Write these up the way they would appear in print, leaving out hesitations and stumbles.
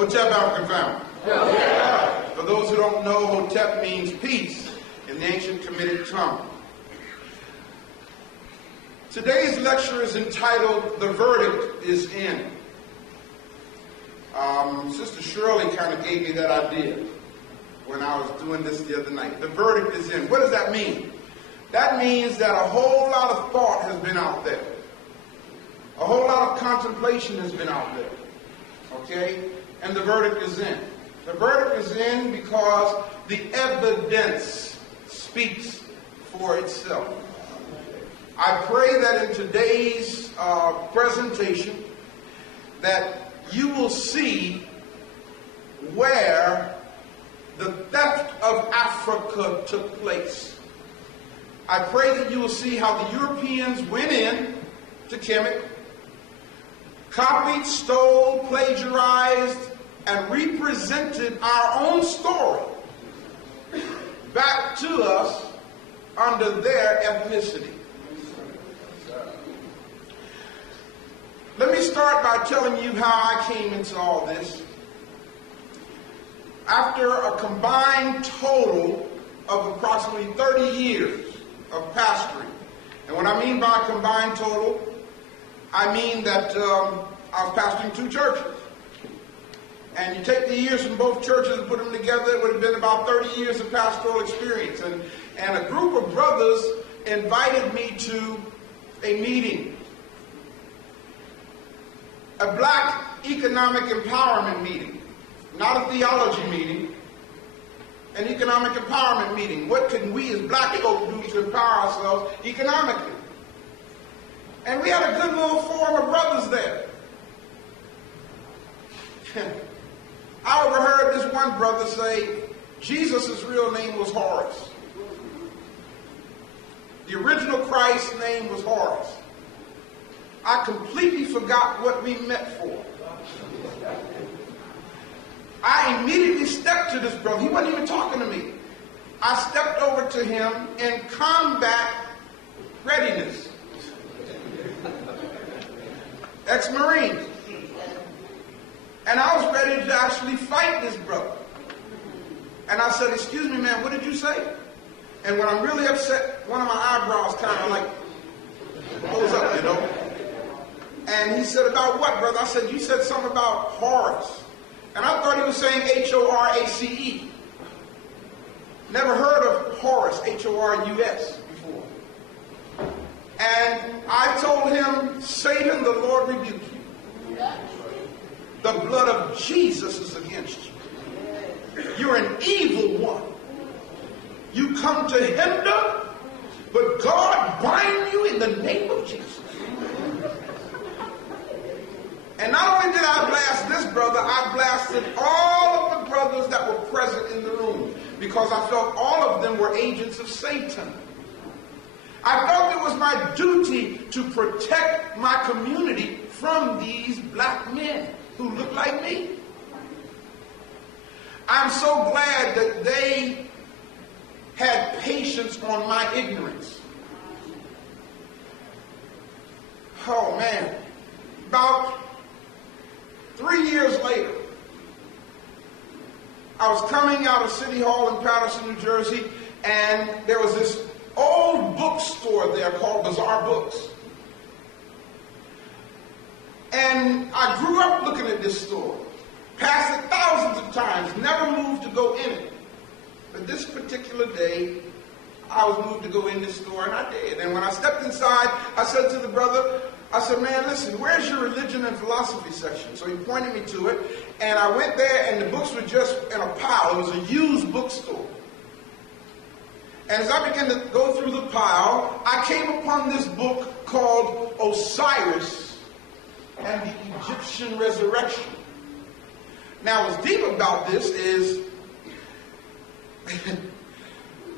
Hotep, African family. Yeah. For those who don't know, Hotep means peace in the ancient Kemetic tongue. Today's lecture is entitled, The Verdict is In. Sister Shirley kind of gave me that idea when I was doing this the other night. The verdict is in. What does that mean? That means that a whole lot of thought has been out there. A whole lot of contemplation has been out there. Okay? And the verdict is in. The verdict is in because the evidence speaks for itself. I pray that in today's presentation that you will see where the theft of Africa took place. I pray that you will see how the Europeans went in to Kemet, copied, stole, plagiarized, and represented our own story back to us under their ethnicity. Let me start by telling you how I came into all this. After a combined total of approximately 30 years of pastoring, and what I mean by combined total, I mean that I was pastoring 2 churches. And you take the years from both churches and put them together, it would have been about 30 years of pastoral experience. And a group of brothers invited me to a meeting. A black economic empowerment meeting. Not a theology meeting. An economic empowerment meeting. What can we as black folk do to empower ourselves economically? And we had a good little forum of brothers there. I overheard this one brother say Jesus' real name was Horace. The original Christ's name was Horace. I completely forgot what we met for. I immediately stepped to this brother. He wasn't even talking to me. I stepped over to him in combat readiness. Ex-Marine. And I was ready to actually fight this brother. And I said, excuse me, man, what did you say? And when I'm really upset, one of my eyebrows kind of like goes up, you know. And he said, about what, brother? I said, you said something about Horace. And I thought he was saying Horace. Never heard of Horace, Horus, before. And I told him, Satan, the Lord rebuke you. The blood of Jesus is against you. You're an evil one. You come to hinder, but God bind you in the name of Jesus. And not only did I blast this brother, I blasted all of the brothers that were present in the room because I felt all of them were agents of Satan. I felt it was my duty to protect my community from these black men who look like me. I'm so glad that they had patience on my ignorance. Oh man, about 3 years later, I was coming out of City Hall in Patterson, New Jersey, and there was this old bookstore there called Bazaar Books. And I grew up looking at this store, passed it thousands of times, never moved to go in it. But this particular day, I was moved to go in this store, and I did. And when I stepped inside, I said to the brother, I said, man, listen, where's your religion and philosophy section? So he pointed me to it, and I went there, and the books were just in a pile. It was a used bookstore. And as I began to go through the pile, I came upon this book called Osiris and the Egyptian Resurrection. Now, what's deep about this is,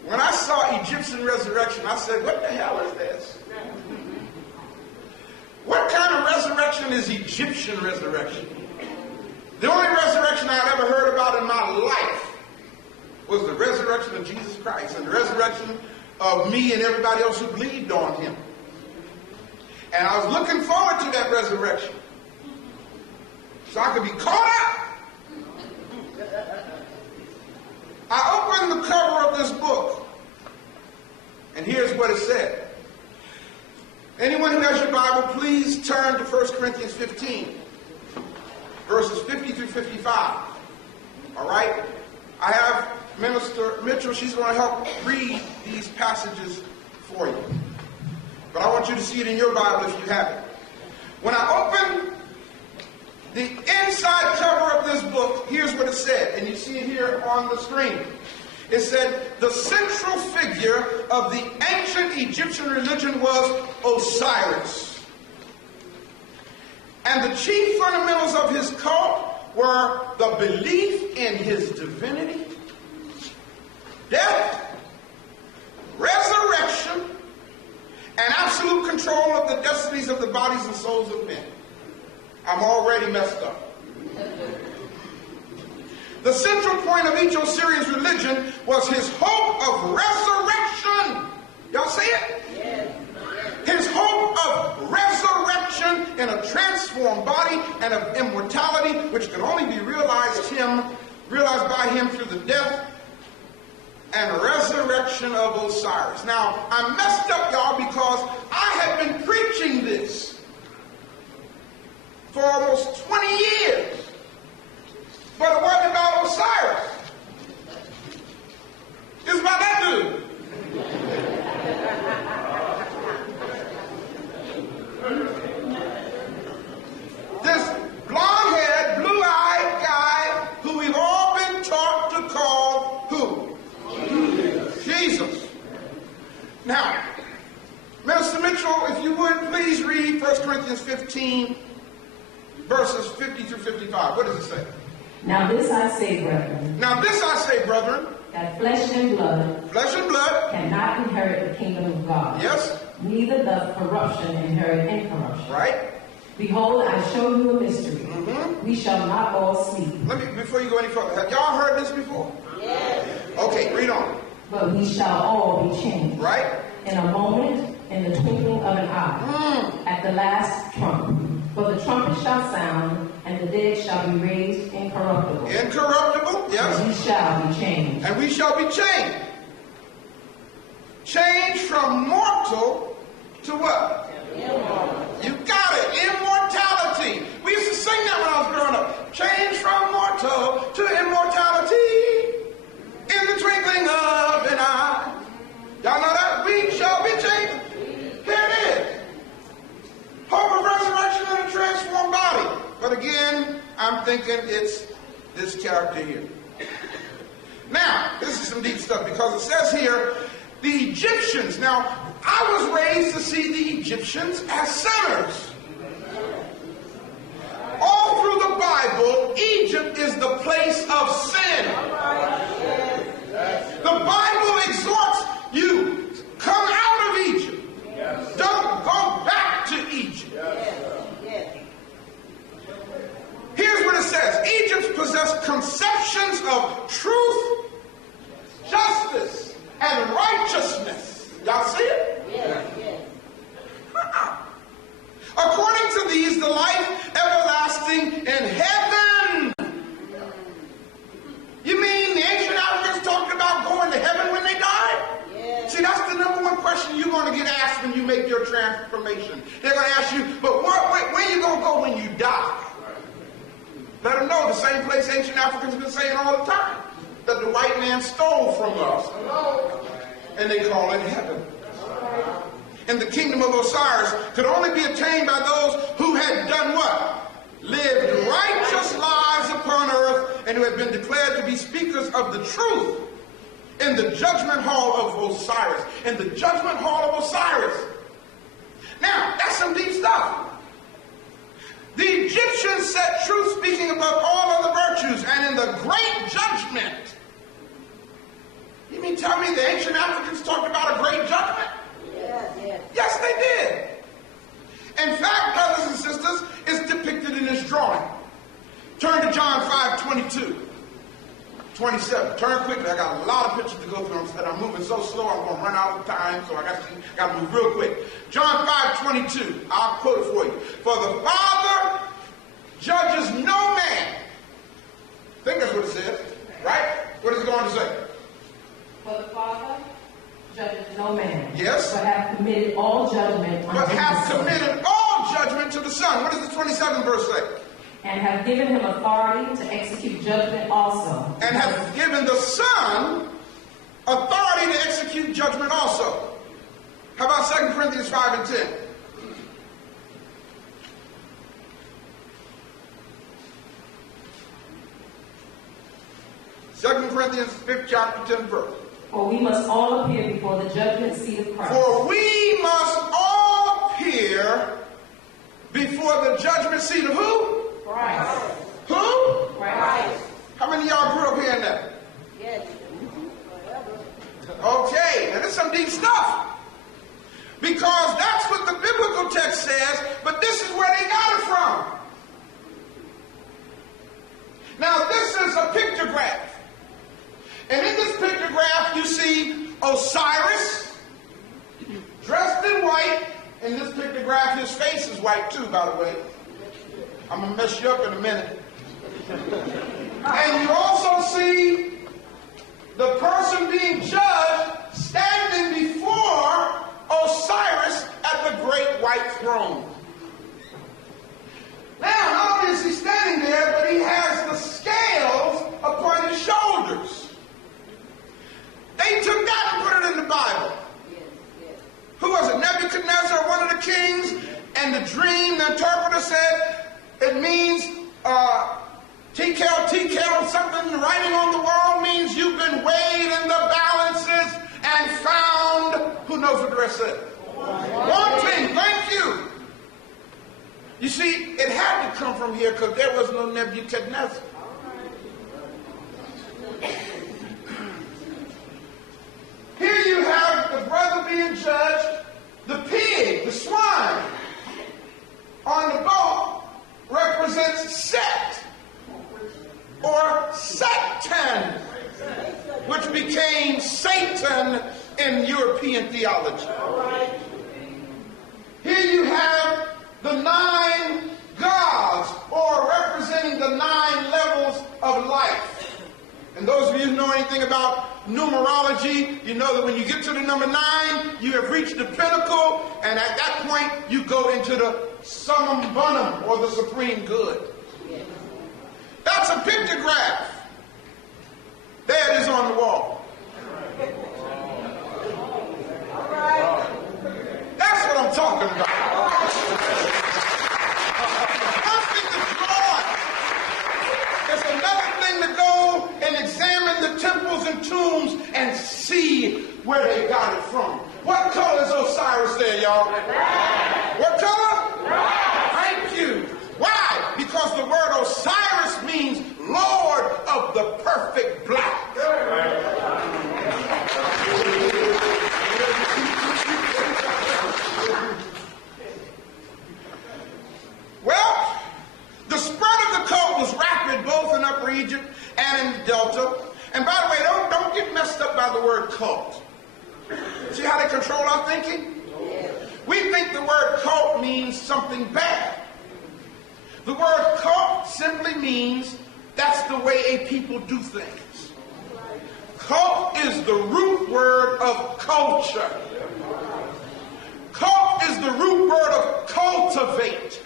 when I saw Egyptian Resurrection, I said, what the hell is this? What kind of resurrection is Egyptian resurrection? The only resurrection I had ever heard about in my life was the resurrection of Jesus Christ and the resurrection of me and everybody else who believed on him. And I was looking forward to that resurrection so I could be caught up I opened the cover of this book, and here's what it said. Anyone who has your Bible, please turn to 1 Corinthians 15, verses 50 through 55. All right? I have Minister Mitchell. She's going to help read these passages for you. But I want you to see it in your Bible if you have it. When I opened the inside cover of this book, here's what it said. And you see it here on the screen. It said, the central figure of the ancient Egyptian religion was Osiris. And the chief fundamentals of his cult were the belief in his divinity, death, resurrection, and absolute control of the destinies of the bodies and souls of men. I'm already messed up. The central point of each Osirian's religion was his hope of resurrection. Y'all see it? Yes. His hope of resurrection in a transformed body and of immortality, which could only be realized by him through the death and resurrection of Osiris. Now, I messed up, y'all, because I have been preaching this for almost 20 years. But it wasn't about Osiris. It's about that dude. This blonde-haired, blue-eyed guy who we've all been taught to call who? Jesus. Now, Minister Mitchell, if you would, please read 1 Corinthians 15, verses 50 through 55. What does it say? Now this I say, brethren, that flesh and blood cannot inherit the kingdom of God. Yes. Neither does corruption inherit incorruption. Right. Behold, I show you a mystery. Mm-hmm. We shall not all sleep. Before you go any further, have y'all heard this before? Yes. Okay, read on. But we shall all be changed. Right. In a moment, in the twinkling of an eye, at the last trump. For the trumpet shall sound, and the dead shall be raised incorruptible. Incorruptible, yes. And we shall be changed. And we shall be changed. Changed from mortal to what? Immortal. You got it. Immortality. We used to sing that when I was growing up. Changed from mortal to immortality in the twinkling of an eye. Y'all know that? We shall be changed. Here it is. Hope of resurrection in a transformed body. But again, I'm thinking it's this character here. Now, this is some deep stuff because it says here, the Egyptians. Now, I was raised to see the Egyptians as sinners. All through the Bible, Egypt is the place of sin. The Bible exhorts you, come out of Egypt. Don't go back to Egypt. Here's what it says. Egypt possessed conceptions of truth, justice, and righteousness. Y'all see it? Yes. According to these, the life everlasting in heaven. You mean the ancient Africans talked about going to heaven when they died? Yes. See, that's the number one question you're going to get asked when you make your transformation. They're going to ask you, but where are you going to go when you die? Let them know the same place ancient Africans have been saying all the time, that the white man stole from us. And they call it heaven. And the kingdom of Osiris could only be attained by those who had done what? Lived righteous lives upon earth and who had been declared to be speakers of the truth in the judgment hall of Osiris. In the judgment hall of Osiris. Now, that's some deep stuff. The Egyptians set truth speaking above all other virtues, and in the great judgment. You mean tell me the ancient Africans talked about a great judgment? Yes, they did. In fact, brothers and sisters, it's depicted in this drawing. Turn to John 5:22, 27. Turn quickly. I got a lot of pictures to go through, and I'm moving so slow I'm going to run out of time, so I got to move real quick. John 5:22. I'll quote it for you. For the Father judges no man. I think that's what it says, right? What is it going to say? submitted all judgment to the Son. What does the 27th verse say? And have given him authority to execute judgment also. And have given the Son authority to execute judgment also. How about 2 Corinthians 5 and 10? Second Corinthians 5th chapter 10th verse. For we must all appear before the judgment seat of Christ. For we must all appear before the judgment seat of who? Christ. Who? Christ. How many of y'all grew up hearing that? Yes. Okay, now this is some deep stuff. Because that's what the biblical text says, but this is where they got it from. Now this is a pictograph. And in this pictograph you see Osiris dressed in white. In this pictograph his face is white too, by the way. I'm going to mess you up in a minute. And you also see the person being judged standing before Osiris at the great white throne. Now, not only is he standing there, but he has the scales upon his shoulders. They took that and put it in the Bible. Who was it? Nebuchadnezzar, one of the kings, and the dream, the interpreter said, it means, TKL, something writing on the wall means you've been weighed in the balances and found, who knows what the rest said? Wanting, thank you. You see, it had to come from here because there was no Nebuchadnezzar. Here you have the brother being judged, the pig, the swine, on the boat represents Set or Satan, which became Satan in European theology. Here you have the 9 gods, or representing the 9 levels of life. And those of you who know anything about numerology, you know that when you get to the number 9, you have reached the pinnacle, and at that point, you go into the summum bonum, or the supreme good. That's a pictograph. There it is on the wall. That's what I'm talking about. One thing to draw it. It's another thing to go and examine the temples and tombs and see where they got it from. What color is Osiris there, y'all? What color? Thank you. Why? Because the word Osiris means Lord of the perfect black. Well, the spread of the cult was rapid both in Upper Egypt and in the Delta. And by the way, don't get messed up by the word cult. See how they control our thinking? We think the word cult means something bad. The word cult simply means that's the way a people do things. Cult is the root word of culture. Cult is the root word of cultivate.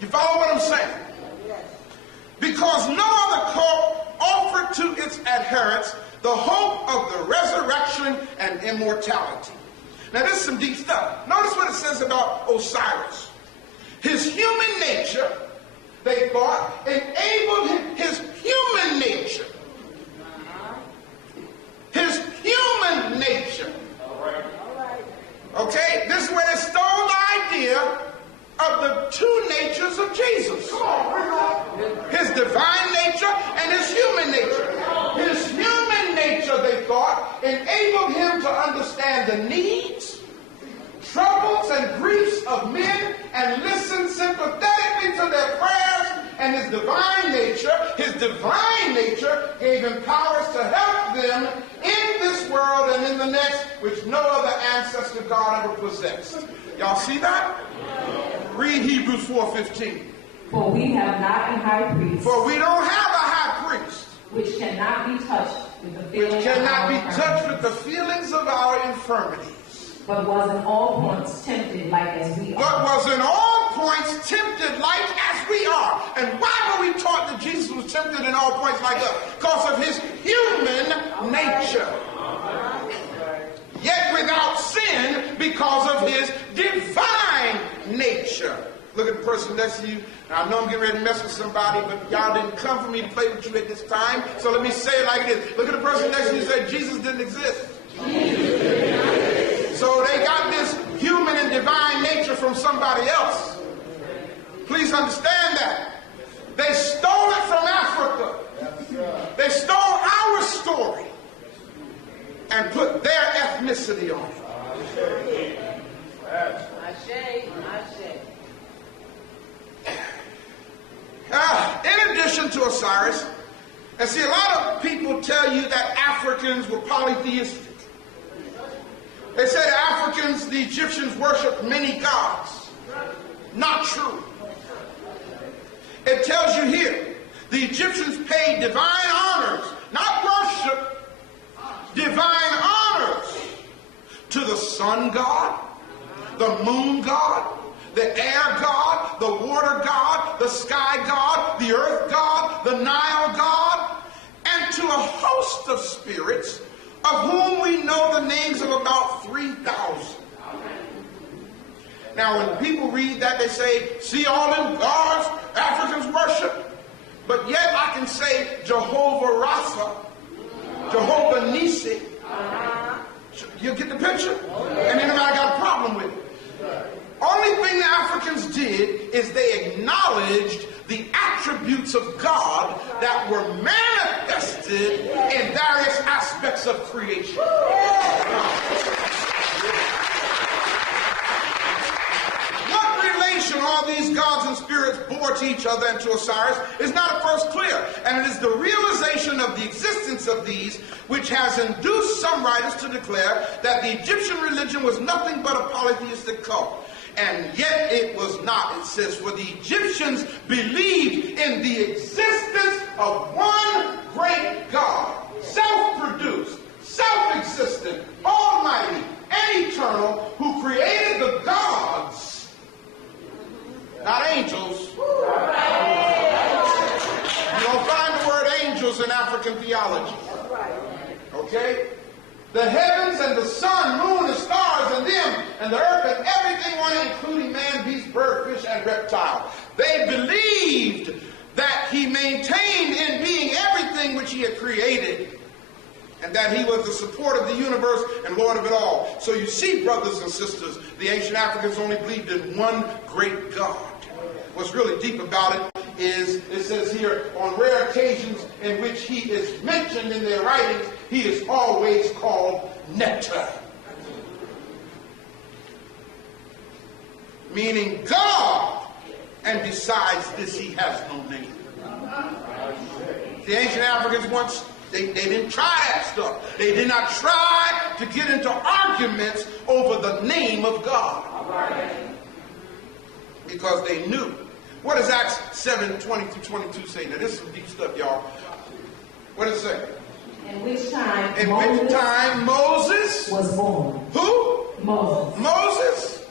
You follow what I'm saying? Because no other cult offered to its adherents the hope of the resurrection and immortality. Now this is some deep stuff. Notice what it says about Osiris. His human nature, they thought, enabled him, his human nature. His human nature. Okay, this is where they stole the idea of the 2 natures of Jesus. His divine nature and his human nature. His human nature, they thought, enabled him to understand the needs, troubles, and griefs of men and listen sympathetically to their prayers. And his divine nature gave him powers to help them in this world and in the next, which no other ancestor God ever possessed. Y'all see that? Read Hebrews 4:15. For we have not a high priest. For we don't have a high priest. Which cannot be touched with the feelings of our infirmities. but was in all points tempted like as we are. But was in all points tempted like as we are. And why were we taught that Jesus was tempted in all points like us? Because of his human nature. Yet without sin because of his divine nature. Look at the person next to you. Now, I know I'm getting ready to mess with somebody, but y'all didn't come for me to play with you at this time. So let me say it like this. Look at the person next to you and say, Jesus didn't exist. So they got this human and divine nature from somebody else. Please understand that. They stole it from Africa. They stole our story and put their ethnicity on it. In addition to Osiris, and see, a lot of people tell you that Africans were polytheistic. They say the Africans, the Egyptians, worshiped many gods. Not true. It tells you here, the Egyptians paid divine honors, not worship, divine honors to the sun god, the moon god, the air god, the water god, the sky god, the earth god, the Nile god, and to a host of spirits of whom we know the names of about 3,000. Now when people read that, they say, see all them gods Africans worship, but yet I can say Jehovah Rapha, Jehovah Nisi. You get the picture? And anybody got a problem with it? Only thing the Africans did is they acknowledged the attributes of God that were manifested in various aspects of creation. What relation all these gods and spirits bore to each other and to Osiris is not at first clear, and it is the realization of the existence of these which has induced some writers to declare that the Egyptian religion was nothing but a polytheistic cult. And yet it was not. It says, for the Egyptians believed in the existence of one great God, self-produced, self-existent, almighty, and eternal, who created the gods, not angels. You don't find the word angels in African theology. Okay? The heavens and the sun, moon, and stars, and them, and the earth, and everything on it, including man, beast, bird, fish, and reptile. They believed that he maintained in being everything which he had created, and that he was the support of the universe and Lord of it all. So you see, brothers and sisters, the ancient Africans only believed in one great God. What's really deep about it is, it says here, on rare occasions in which he is mentioned in their writings, he is always called Nectar. Meaning God, and besides this he has no name. The ancient Africans once, they didn't try that stuff. They did not try to get into arguments over the name of God. Because they knew. What does Acts 7:20-22 say? Now this is some deep stuff, y'all. What does it say? In which time Moses was born. Who? Moses. Moses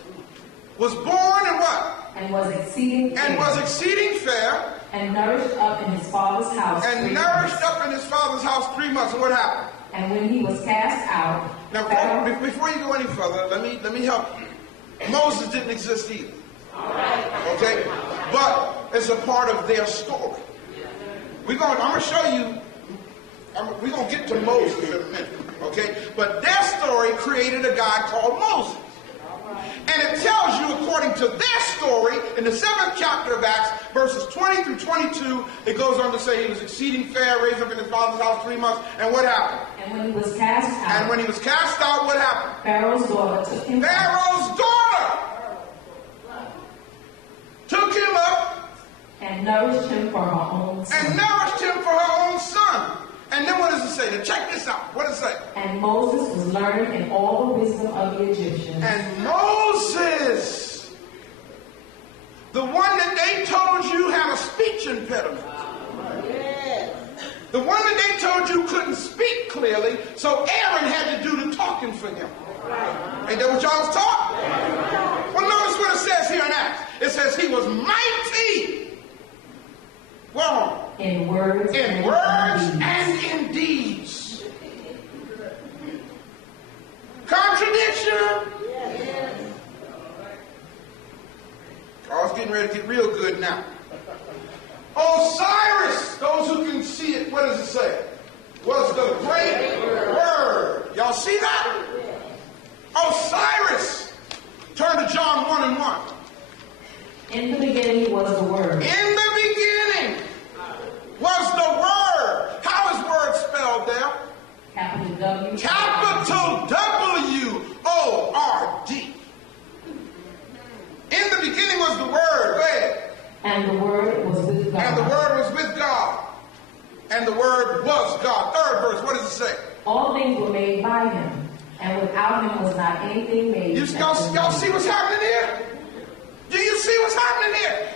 was born and what? And was exceeding fair. And was exceeding fair. And nourished up in his father's house. And nourished up in his father's house 3 months. And what happened? And when he was cast out. Now, before you go any further, let me help you. Moses didn't exist either. Okay? But it's a part of their story. I'm going to show you, we're going to get to Moses in a minute. Okay? But their story created a guy called Moses. And it tells you, according to their story, in the 7th chapter of Acts, verses 20-22, it goes on to say he was exceeding fair, raised up in his father's house 3 months, and what happened? And when he was cast out. And when he was cast out, what happened? Pharaoh's daughter took him up. And nourished him for her own son. And then what does it say? Now check this out. What does it say? And Moses was learned in all the wisdom of the Egyptians. And Moses, the one that they told you had a speech impediment. The one that they told you couldn't speak clearly, so Aaron had to do the talking for him. Ain't that what y'all was taught? Well, notice what it says here in Acts. It says he was mighty. Well, in words and in deeds. Contradiction. Oh, it's getting ready to get real good now. Osiris, those who can see it, what does it say? Was the great word. Y'all see that? Osiris. Turn to John 1:1. In the beginning was the Word. In the beginning was the Word. How is word spelled there? Capital W. Capital W-O-R-D. In the beginning was the Word. Go ahead. And the Word was with God. And the Word was with God. And the Word was God. Third verse, what does it say? All things were made by him, and without him was not anything made. Y'all see what's happening here? Do you see what's happening here?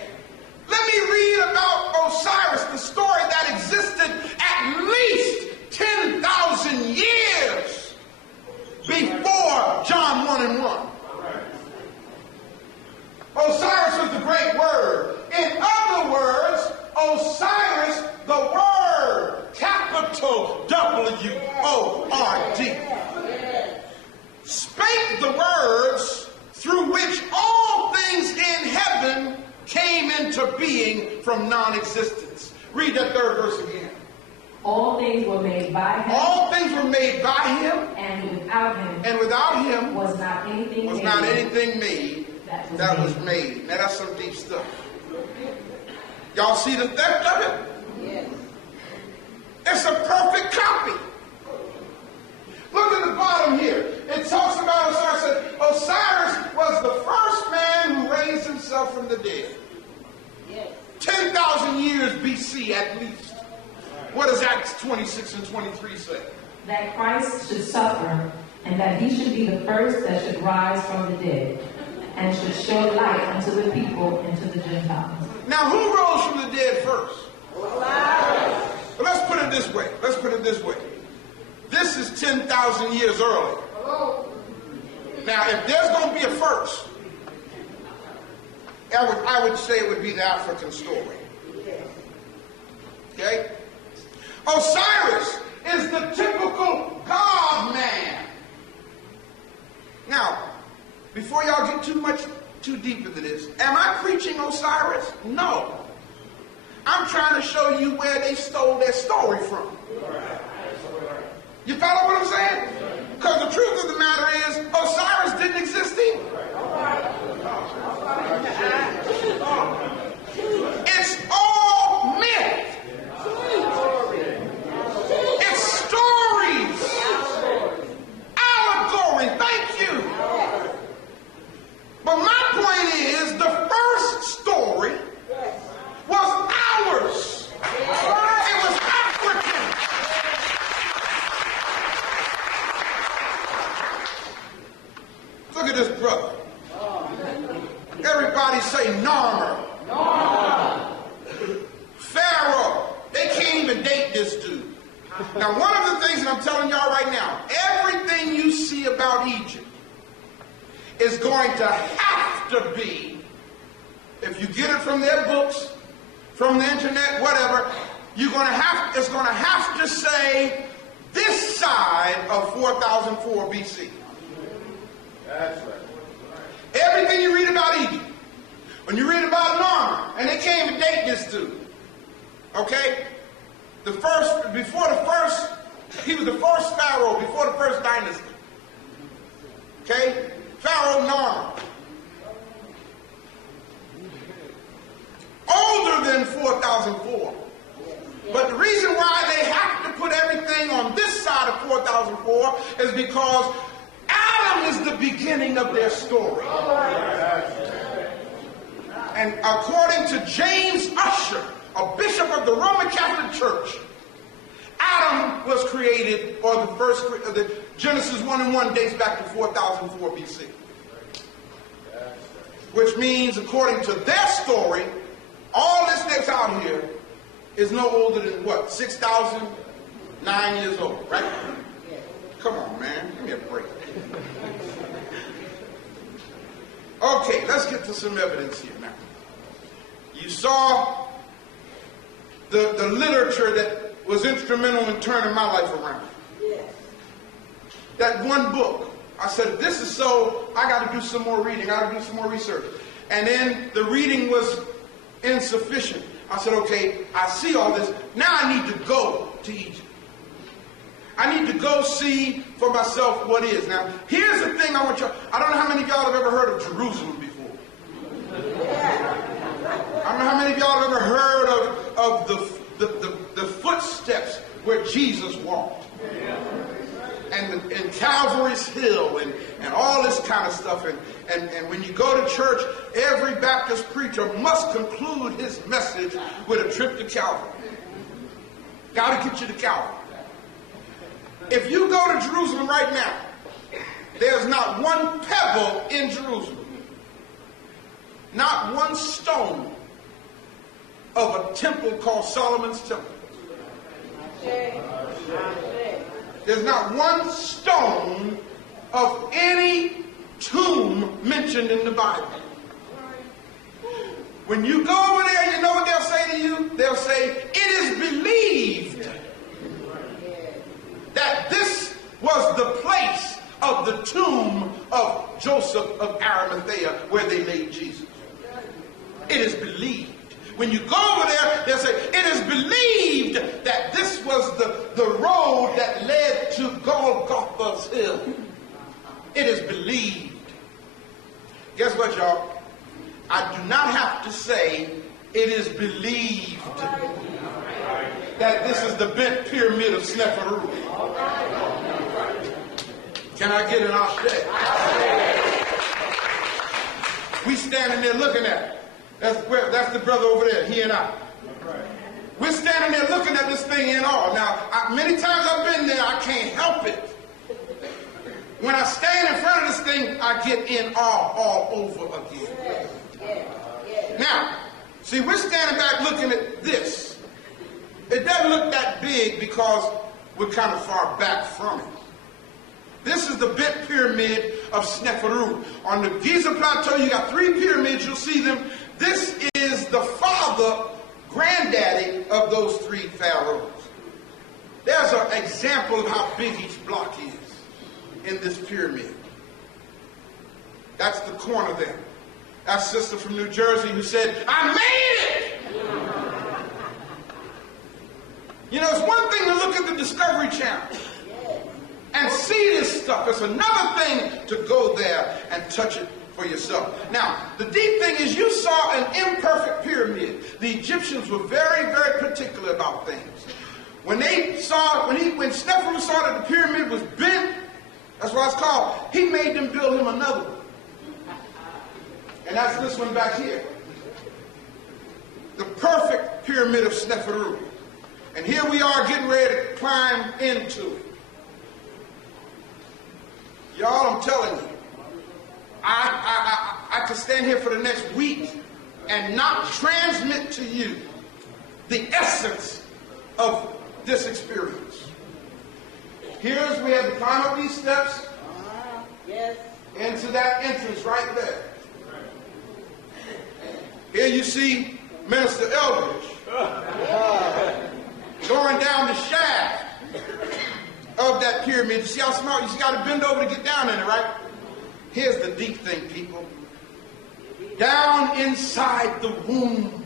Let me read about Osiris, the story that existed at least 10,000 years before John 1:1. Osiris was the great word. In other words, Osiris, the word, capital W-O-R-D, spake the words through which all things in heaven came into being from non-existence. Read that third verse again. All things were made by him. All things were made by him. And without him. And without him was not anything made that was made. Now that's some deep stuff. Y'all see the depth of it? Yes. It's a perfect copy. Look at the bottom here. It talks about Osiris. Osiris was the first man who raised himself from the dead. Yes. 10,000 years BC at least. What does Acts 26 and 23 say? That Christ should suffer, and that he should be the first that should rise from the dead, and should show light unto the people and to the Gentiles. Now, who rose from the dead first? Well, let's put it this way. This is 10,000 years early. Now, if there's going to be a first, I would say it would be the African story. Okay? Osiris is the typical God man. Now, before y'all get too deep into this, am I preaching Osiris? No. I'm trying to show you where they stole their story from. You follow what I'm saying? Because the truth of the matter is, Osiris didn't exist either. It's all myth. It's stories. Allegory. Thank you. But my point is, the first story was ours. It was African. Look at this brother. Everybody say Narmer. Pharaoh. They can't even date this dude. Now, one of the things that I'm telling y'all right now, everything you see about Egypt is going to have to be, if you get it from their books, from the internet, whatever, it's going to have to say this side of 4004 BC. That's right. Everything you read about Egypt, when you read about Narmer, and they came to date this dude, okay? He was the first pharaoh before the first dynasty. Okay? Pharaoh Narmer. Older than 4004. But the reason why they have to put everything on this side of 4004 is because Adam is the beginning of their story. And according to James Usher, a bishop of the Roman Catholic Church, Adam was created, or the Genesis 1:1 dates back to 4004 BC. Which means, according to their story, all this that's out here is no older than what? 6,009 years old, right? Come on, man. Give me a break. Okay, let's get to some evidence here now. You saw the literature that was instrumental in turning my life around. That one book. I said, this is so, I got to do some more reading. I got to do some more research. And then the reading was insufficient. I said, okay, I see all this. Now I need to go to Egypt. I need to go see for myself what is. Now, here's the thing I want y'all, I don't know how many of y'all have ever heard of Jerusalem before. I don't know how many of y'all have ever heard of the footsteps where Jesus walked. And Calvary's Hill and all this kind of stuff. And when you go to church, every Baptist preacher must conclude his message with a trip to Calvary. Got to get you to Calvary. If you go to Jerusalem right now, there's not one pebble in Jerusalem, not one stone of a temple called Solomon's Temple. There's not one stone of any tomb mentioned in the Bible. When you go over there, you know what they'll say to you? They'll say, it is believed that this was the place of the tomb of Joseph of Arimathea where they laid Jesus. It is believed. When you go over there, they'll say, it is believed that this was the road that led to Golgotha's hill. It is believed. Guess what, y'all? I do not have to say it is believed that this is the bent pyramid of Sneferu. Can I get an ashe? We standing there looking at it. That's the brother over there, he and I. We're standing there looking at this thing in awe. Now, many times I've been there, I can't help it. When I stand in front of this thing, I get in awe all over again. Now, see, we're standing back looking at this. It doesn't look that big because we're kind of far back from it. This is the bent pyramid of Sneferu. On the Giza Plateau, you got 3 pyramids. You'll see them. This is the father, granddaddy of those 3 pharaohs. There's an example of how big each block is in this pyramid. That's the corner there. That sister from New Jersey who said, I made it! You know, it's one thing to look at the Discovery Channel and see this stuff. It's another thing to go there and touch it for yourself. Now, the deep thing is you saw an imperfect pyramid. The Egyptians were very, very particular about things. When Sneferu saw that the pyramid was bent, that's what it's called, he made them build him another one. And that's this one back here. The perfect pyramid of Sneferu. And here we are getting ready to climb into it. Y'all, I'm telling you, I could stand here for the next week and not transmit to you the essence of this experience. Here's we have to climb up these steps into that entrance right there. Here you see Minister Eldridge going down the shaft of that pyramid. You see how small? You just got to bend over to get down in it, right? Here's the deep thing, people. Down inside the womb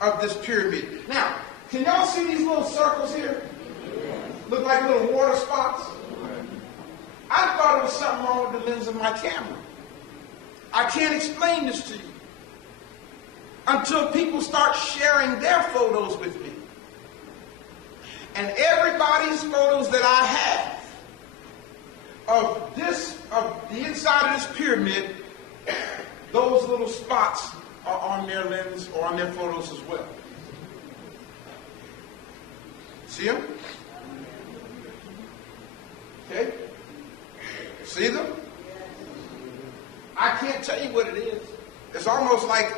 of this pyramid. Now, can y'all see these little circles here? Look like little water spots. I thought it was something wrong with the lens of my camera. I can't explain this to you until people start sharing their photos with me. And everybody's photos that I have of the inside of this pyramid, those little spots are on their lens or on their photos as well. See them? Okay? See them? I can't tell you what it is. It's almost like,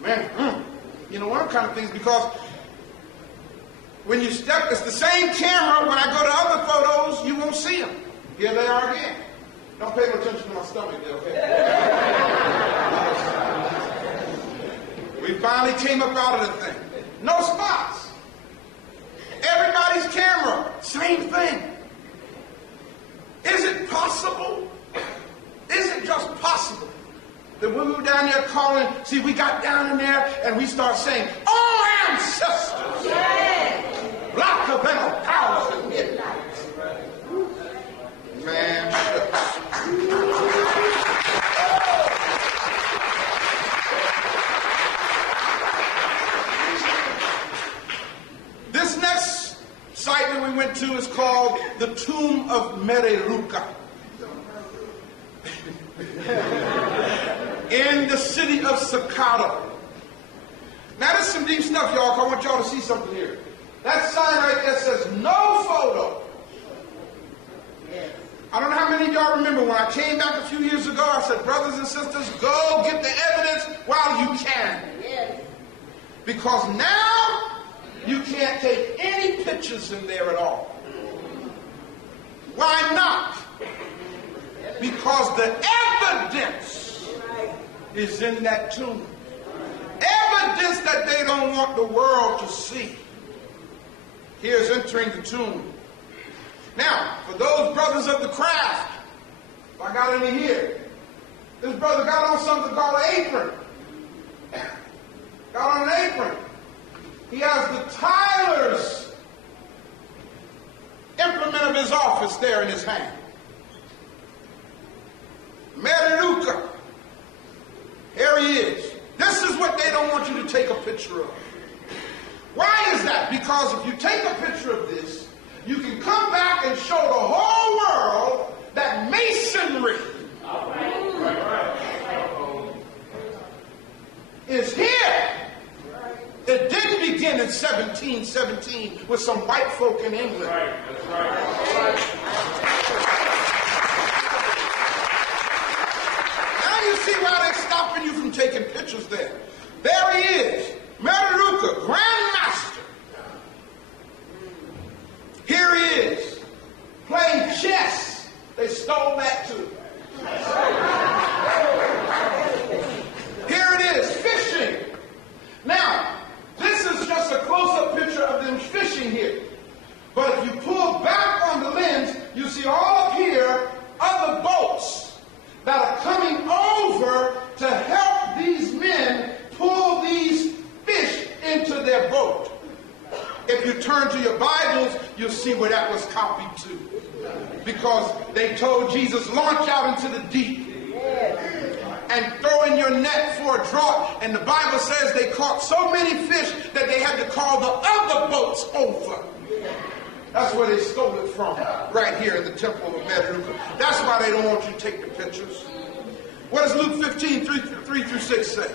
man, you know, one kind of things, because When you step, it's the same camera. When I go to other photos, you won't see them. Here they are again. Don't pay no attention to my stomach there, okay? We finally came up out of the thing. No spots. Everybody's camera, same thing. Is it possible? Is it just possible that when we were down there calling, see, we got down in there and we start saying, "Oh, ancestors, lock up in 1,000 midnights." Man, this next site that we went to is called the Tomb of Mereruka in the city of Sakata. Now, this is some deep stuff, y'all. I want y'all to see something here. That sign right there says no photo. I don't know how many of y'all remember when I came back a few years ago, I said, brothers and sisters, go get the evidence while you can. Because now you can't take any pictures in there at all. Why not? Because the evidence is in that tomb. Evidence that they don't want the world to see. Here's entering the tomb. Now, for those brothers of the craft, if I got any here, this brother got on something called an apron. Got on an apron. He has the tiler's implement of his office there in his hand. Mereruka. Here he is. This is what they don't want you to take a picture of. Why is that? Because if you take a picture of this, you can come back and show the whole world that masonry is here. It didn't begin in 1717 with some white folk in England. That's right. Now you see why they're stopping you from taking pictures there. There he is, Mereruka, Grand Master. Here he is, playing chess. They stole that too. Here it is, fishing. Now, this is just a close-up picture of them fishing here. But if you pull back on the lens, you see all up here other boats that are coming over to help these men pull these fish into their boat. If you turn to your Bibles, you'll see where that was copied to. Because they told Jesus, launch out into the deep and throw in your net for a draught. And the Bible says they caught so many fish that they had to call the other boats over. That's where they stole it from, right here in the temple of Mereruka. That's why they don't want you to take the pictures. What does Luke 15, 3 through 6 say?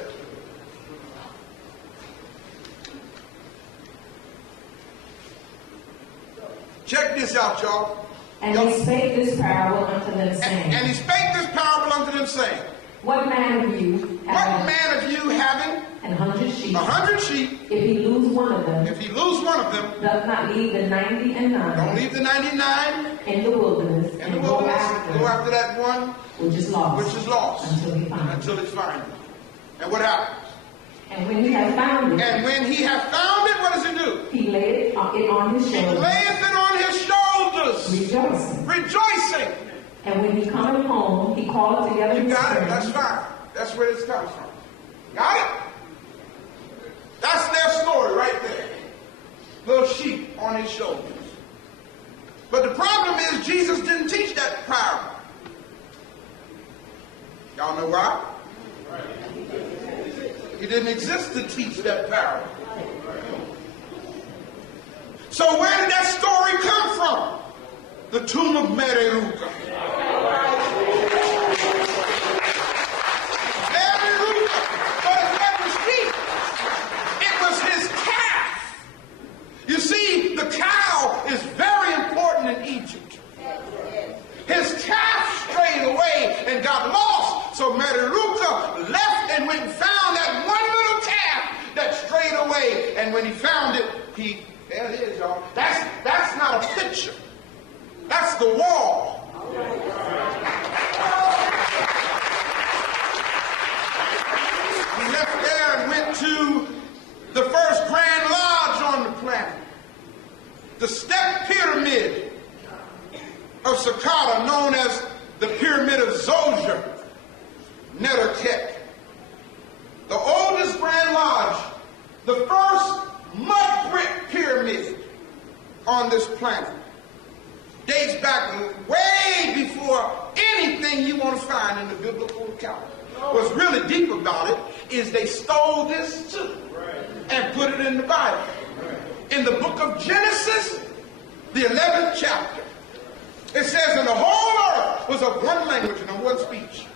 Check this out, y'all. And he spake this parable unto them, saying. And he spake this parable unto them, saying. What man of you having 100 sheep, 100 sheep, if he lose one of them, does not leave the 99, don't leave the 99 in the wilderness, and go after that one which is lost, until he finds it. And what happens? And when he has found it, what does he do? He laid it on his shoulders. He layeth it on his shoulders. Rejoicing. And when he cometh home, he calleth together his friends. You got it. That's fine. That's where this comes from. Got it? That's their story right there. Little sheep on his shoulders. But the problem is Jesus didn't teach that parable. Y'all know why? He didn't exist to teach that parable. So where did that story come from? The tomb of Mereruka. Mereruka was every sheep. It was his calf. You see, the cow is very important in Egypt. His calf strayed away and got lost. So Mereruka left and went and found that one little calf that strayed away. And when he found it, he There it is, y'all. That's not a picture. That's the wall. We left there and went to the first Grand Lodge on the planet. The step pyramid of Sakata, known as the Pyramid of Zoser Neterket. The oldest Grand Lodge, the first mud brick pyramid on this planet, dates back way before anything you want to find in the biblical account. What's really deep about it is they stole this too and put it in the Bible. In the book of Genesis, the 11th chapter, it says, and the whole earth was of one language and of one speech.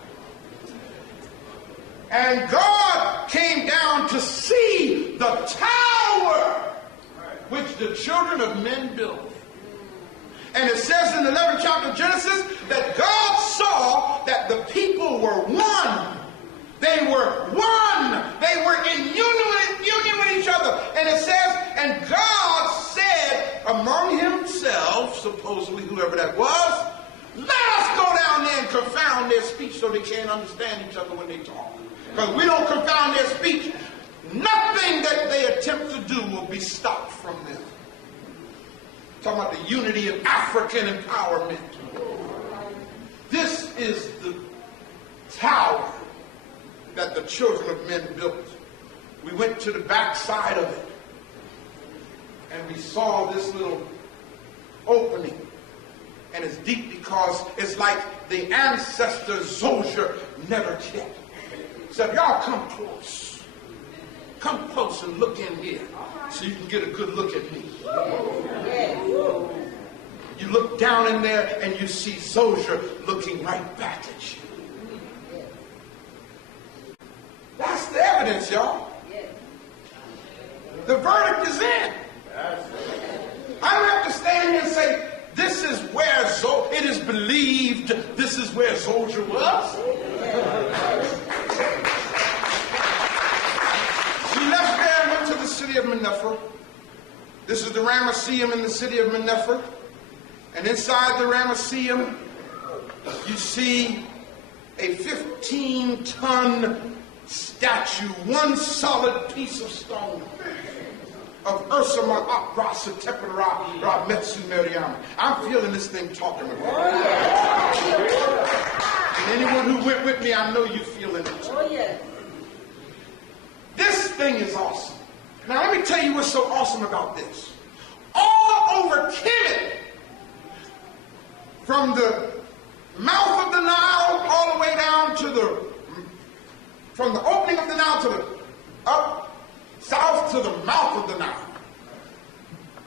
And God came down to see the tower which the children of men built. And it says in the 11th chapter of Genesis that God saw that the people were one. They were one. They were in union with each other. And it says, and God said among himself, supposedly whoever that was, let us go down there and confound their speech so they can't understand each other when they talk. Because we don't confound their speech, nothing that they attempt to do will be stopped from them. Talking about the unity of African empowerment. This is the tower that the children of men built. We went to the back side of it and we saw this little opening. And it's deep because it's like the ancestor Zoser Neterket. So if y'all come close and look in here so you can get a good look at me. You look down in there and you see Zoser looking right back at you. That's the evidence, y'all. The verdict is in. I don't have to stand here and say, this is where it is believed this is where Zoser was. We left there and went to the city of Menepher. This is the Ramesseum in the city of Menepher. And inside the Ramesseum, you see a 15-ton statue, one solid piece of stone, of Ursa Ma'at Setepin Ra Metsu Meriam. I'm feeling this thing talking about it. And anyone who went with me, I know you're feeling it. Oh, yes. This thing is awesome. Now let me tell you what's so awesome about this. All over Kemet, from the mouth of the Nile all the way down to from the opening of the Nile to the up south to the mouth of the Nile.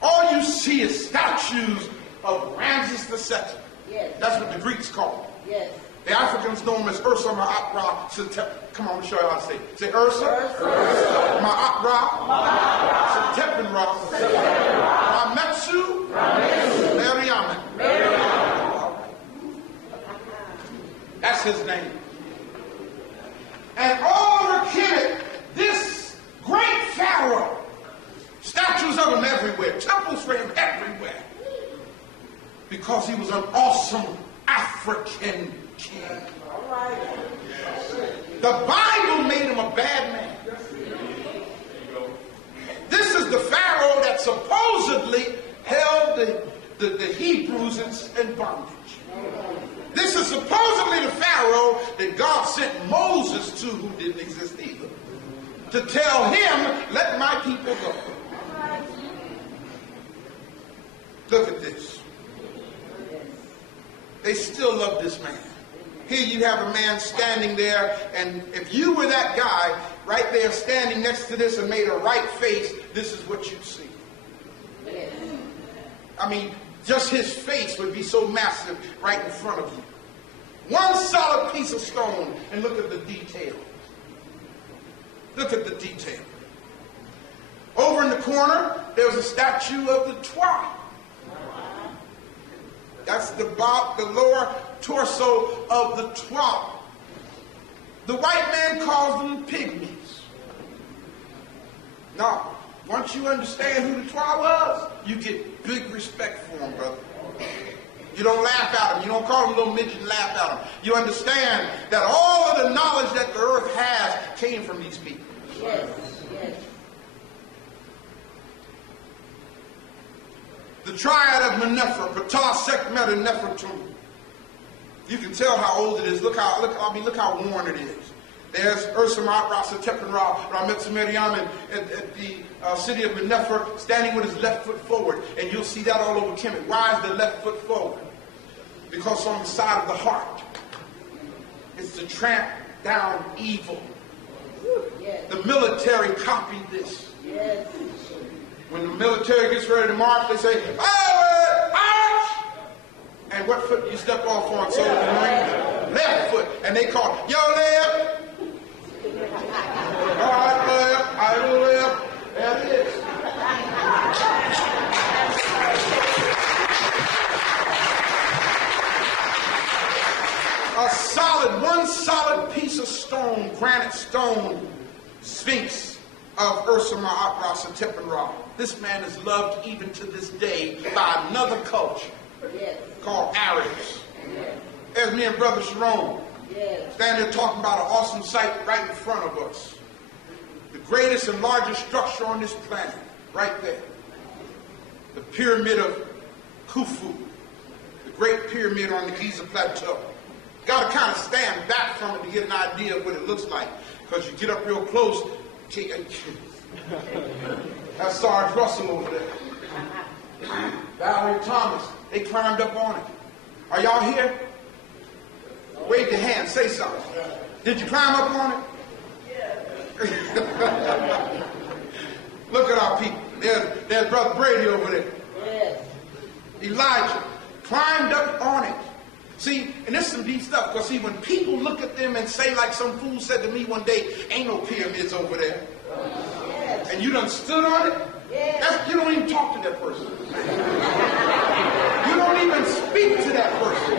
All you see is statues of Ramses II. Yes. That's what the Greeks call him. Yes. The Africans know him as Ursa Ma'at Ra Setepin. Come on, let me show you how to say it. Say Ursa Ma'at Ra Setepin Ra Metsu Meriam. That's his name. And all over Kemet, this great pharaoh, statues of him everywhere, temples for him everywhere, because he was an awesome African king. The Bible made him a bad man. This is the pharaoh that supposedly held the Hebrews in bondage. This is supposedly the pharaoh that God sent Moses to, who didn't exist either, to tell him, let my people go. Look at this. They still love this man. Here you have a man standing there, and if you were that guy right there standing next to this and made a right face, this is what you'd see. I mean, just his face would be so massive right in front of you. One solid piece of stone, and look at the detail. Look at the detail. Over in the corner, there's a statue of the Twa. That's the lower torso of the Twa. The white man calls them pygmies. Now, once you understand who the Twa was, you get big respect for them, brother. You don't laugh at them. You don't call them little midget and laugh at them. You understand that all of the knowledge that the earth has came from these people. Yes, yes. The triad of Menepher, Ptah, Sekhmet, and Nefertum. You can tell how old it is. Look how worn it is. There's Ursa Rasa Tepenra, Rametz Miriam at the city of Menepher, standing with his left foot forward. And you'll see that all over Kemet. Why is the left foot forward? Because on the side of the heart, it's to tramp down evil. Yes. The military copied this. Yes. When the military gets ready to march, they say, "Forward, march!" And what foot do you step off on? So left foot. And they call, "Yo, left." All right, left. I will left. There it is. One solid piece of stone, granite stone, Sphinx of Ursa Ma'at Rasa Tepenra. This man is loved even to this day by another culture called Arabs. There's me and Brother Sharon standing there talking about an awesome sight right in front of us. The greatest and largest structure on this planet, right there. The Pyramid of Khufu, the Great Pyramid on the Giza Plateau. Got to kind of stand back from it to get an idea of what it looks like. Because you get up real close, that's Sarge Russell over there. Valerie Thomas, they climbed up on it. Are y'all here? Wave your hand, say something. Did you climb up on it? Look at our people. There's Brother Brady over there. Elijah climbed up on it. See, and this is some deep stuff, because see, when people look at them and say, like some fool said to me one day, "Ain't no pyramids over there." And you done stood on it, you don't even talk to that person. You don't even speak to that person.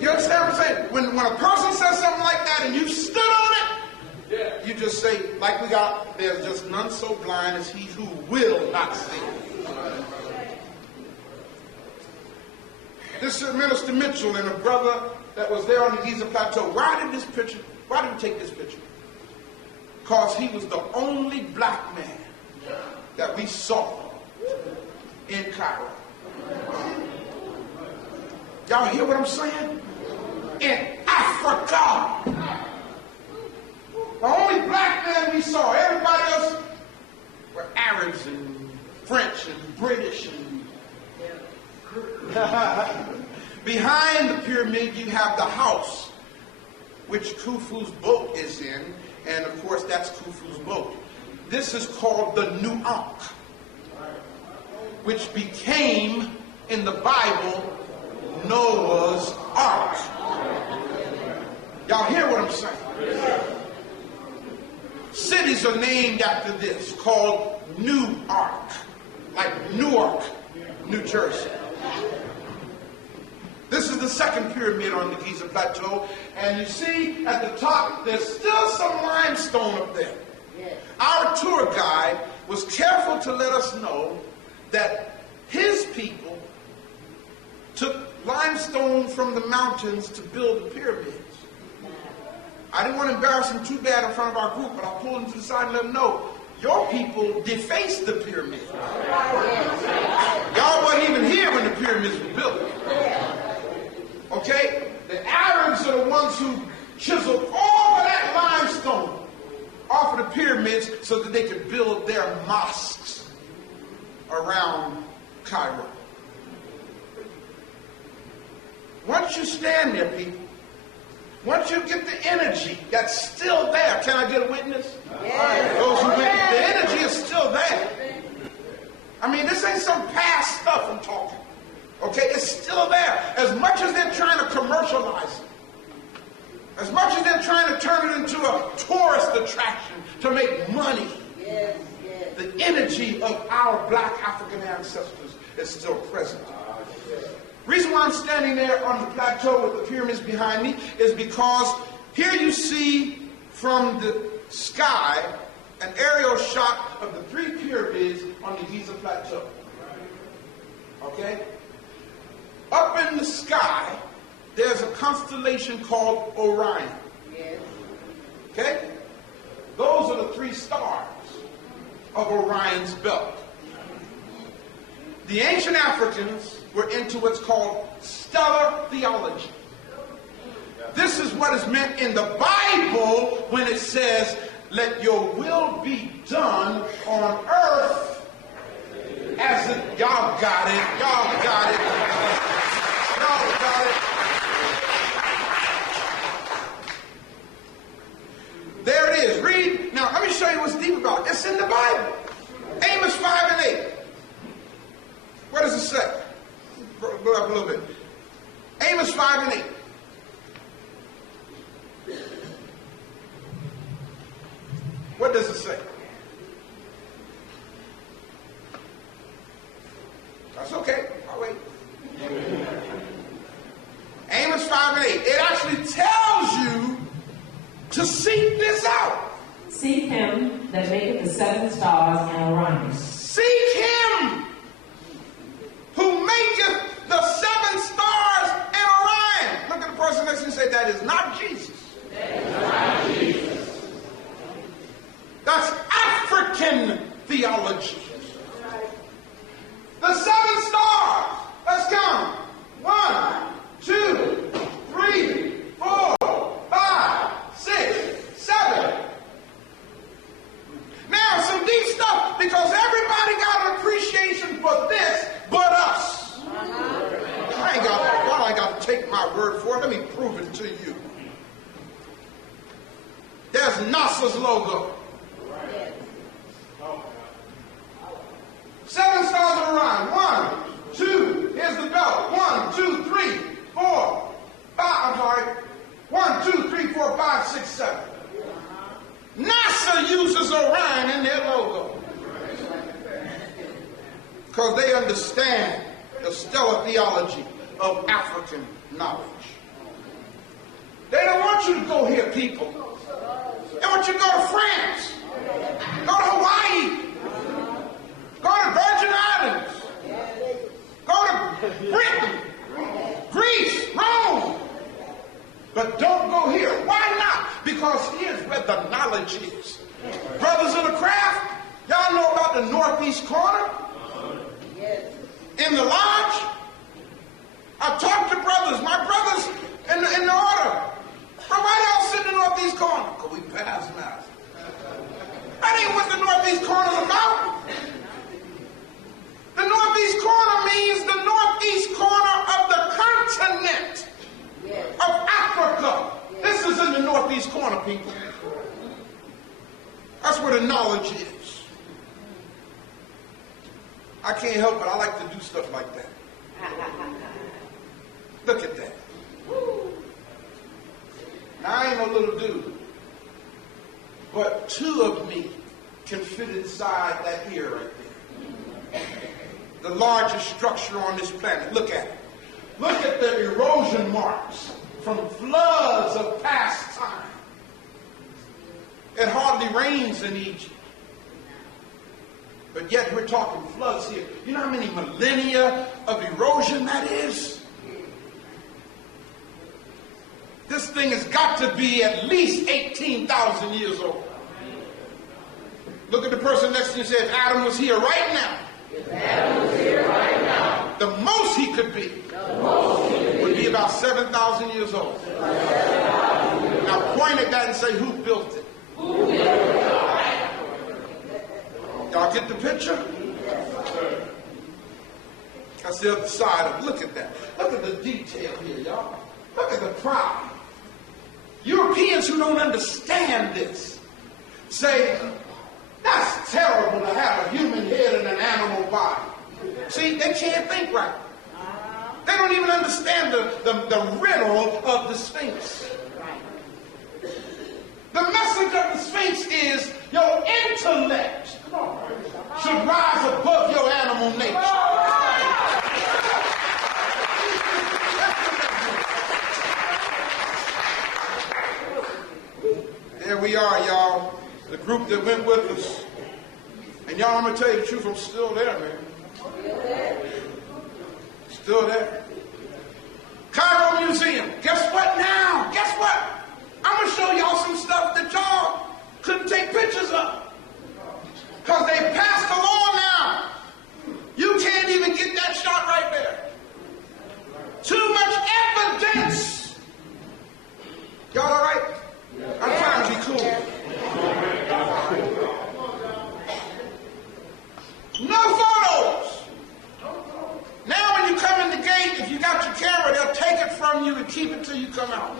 You understand what I'm saying? When a person says something like that and you stood on it, you just say, like we got, "There's just none so blind as he who will not see." This is Minister Mitchell and a brother that was there on the Giza Plateau. Why did we take this picture? Because he was the only black man that we saw in Cairo. Y'all hear what I'm saying? In Africa. The only black man we saw. Everybody else were Arabs and French and British and behind the pyramid, you have the house, which Khufu's boat is in, and of course, that's Khufu's boat. This is called the New Ankh, which became, in the Bible, Noah's Ark. Y'all hear what I'm saying? Cities are named after this, called New Ark, like Newark, New Jersey. This is the second pyramid on the Giza Plateau, and you see at the top there's still some limestone up there. Our tour guide was careful to let us know that his people took limestone from the mountains to build the pyramids. I didn't want to embarrass him too bad in front of our group, but I pulled him to the side and let him know, your people defaced the pyramid. Y'all wasn't even here when the pyramids were built. Okay? The Arabs are the ones who chiseled all of that limestone off of the pyramids so that they could build their mosques around Cairo. Once you stand there, people, once you get the energy that's still there, can I get a witness? Yes. Those who witness, the energy is still there. I mean, this ain't some past stuff I'm talking. Okay, it's still there. As much as they're trying to commercialize it, as much as they're trying to turn it into a tourist attraction to make money, the energy of our black African ancestors is still present. Reason why I'm standing there on the plateau with the pyramids behind me is because here you see from the sky an aerial shot of the three pyramids on the Giza Plateau. Okay? Up in the sky, there's a constellation called Orion. Yes. Okay? Those are the 3 stars of Orion's belt. The ancient Africans were into what's called stellar theology. This is what is meant in the Bible when it says, let your will be done on earth as it, y'all got it, y'all got it, y'all got it. There it is. Read. Now, let me show you what's deep about it. It's in the Bible. Amos 5 and 8. What does it say? Go up a little bit. Amos 5 and 8. What does it say? That's okay. I'll wait. Amos 5 and 8. It actually tells you to seek this out. Seek him that maketh the 7 stars and Orion. Seek him who maketh the 7 stars and Orion. Look at the person next to you and say, that is not Jesus. That is not Jesus. That's African theology. The 7 stars. Let's count. 1, 2, 3, 4, 5, 6, 7. Now, some deep stuff, because everybody got an appreciation for this but us. Y'all ain't got to take my word for it. Let me prove it to you. There's NASA's logo. 7 stars of Orion. 1, 2. Here's the belt. 1, 2, 3, 4, 5. I'm sorry. 1, 2, 3, 4, 5, 6, 7. NASA uses Orion in their logo because they understand the stellar theology of African knowledge. They don't want you to go here, people. They want you to go to France, go to Hawaii, go to Virgin Islands, go to Britain, Greece, Rome. But don't go here. Why not? Because here's where the knowledge is. Brothers in the craft, y'all know about the northeast corner? Yes. In the lodge? I talked to brothers, my brothers in the order. But why y'all sit in the northeast corner? Because we pass now. That ain't what the northeast corner is about. The northeast corner means the northeast corner of the continent. Yes. Of Africa. This is in the northeast corner, people. That's where the knowledge is. I can't help it. I like to do stuff like that. Look at that. Now, I ain't no little dude. But 2 of me can fit inside that ear right there. The largest structure on this planet. Look at it. Look at the erosion marks from floods of past time. It hardly rains in Egypt. But yet we're talking floods here. You know how many millennia of erosion that is? This thing has got to be at least 18,000 years old. Look at the person next to you and say, if Adam was here right now, If Adam was here right now, the most he could be would be about 7,000 years old. Now point at that and say, who built it? Y'all get the picture? That's the other side of it. Look at that. Look at the detail here, y'all. Look at the pride. Europeans who don't understand this say, that's terrible to have a human head and an animal body. See, they can't think right. They don't even understand the riddle of the Sphinx. The message of the Sphinx is your intellect should rise above your animal nature. There we are, y'all. The group that went with us. And And y'all, I'm going to tell you the truth, I'm still there, man. Still there. Cairo Museum. Guess what now? Guess what? I'm going to show y'all some stuff that y'all couldn't take pictures of. Because they passed a law now. You can't even get that shot right there. Too much evidence. Y'all all right? I'm trying to be cool. No photos. Now when you come in the gate, if you got your camera, they'll take it from you and keep it till you come out.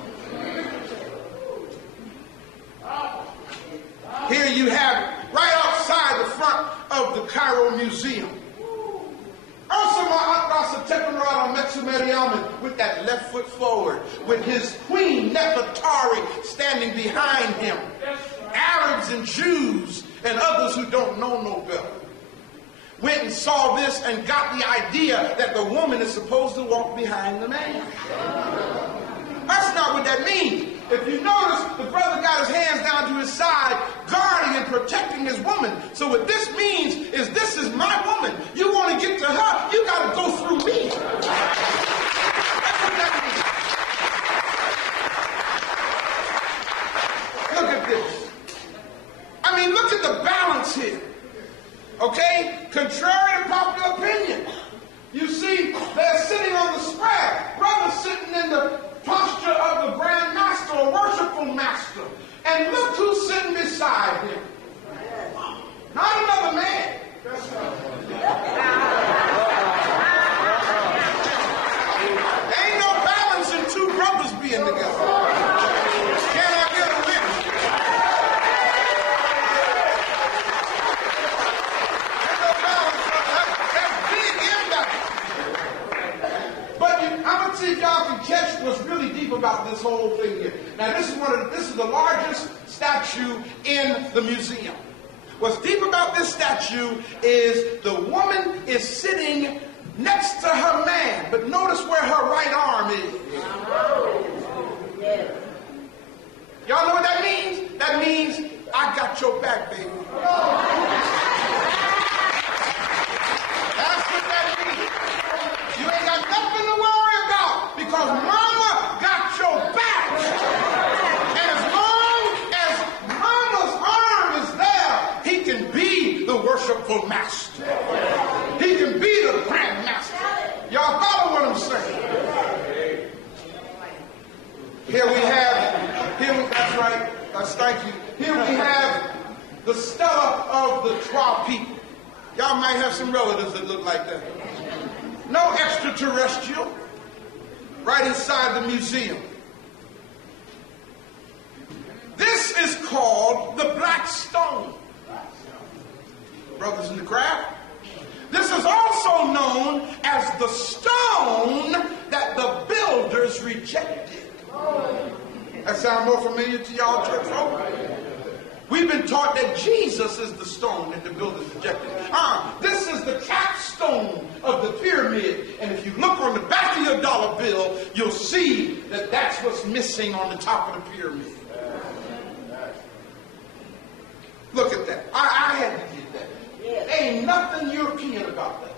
Here you have it, right outside the front of the Cairo Museum. With that left foot forward, with his queen Nefertari standing behind him. Arabs and Jews and others who don't know no better went and saw this and got the idea that the woman is supposed to walk behind the man. That's not what that means. If you notice, the brother got his hands down to his side, guarding and protecting his woman. So what this means is, this is my woman. You want to get to her, you got to go through me. That's what that means. Look at this. I mean, look at the balance here. Okay? Contrary to popular opinion. You see, they're sitting on the square. Brother sitting in the posture of the grand master or worshipful master. And look who's sitting beside him. Not another man. There ain't no balance in two brothers being together. Can I get a witness? There's no balance. That's big imbalance. But I'm going to see if y'all can catch what's really deep about this whole thing here. Now, this is the largest statue in the museum. What's deep about this statue is the woman is sitting next to her man, but notice where her right arm is. Y'all know what that means? That means, I got your back, baby. That's what that means. You ain't got nothing to worry about, because mama got your back. And as long as mama's arm is there, he can be the worshipful master. He can be the grand master. Y'all follow what I'm saying? That's right. Thank you. Here we have the Stella of the Trois people. Y'all might have some relatives that look like that. No extraterrestrial. Right inside the museum. This is called the Black Stone. Brothers in the craft. This is also known as the stone that the builders rejected. That sound more familiar to y'all, church folk? We've been taught that Jesus is the stone that the builders rejected. This is the capstone of the pyramid. And if you look on the back of your dollar bill, you'll see that that's what's missing on the top of the pyramid. Look at that. I had to get that. Ain't nothing European about that.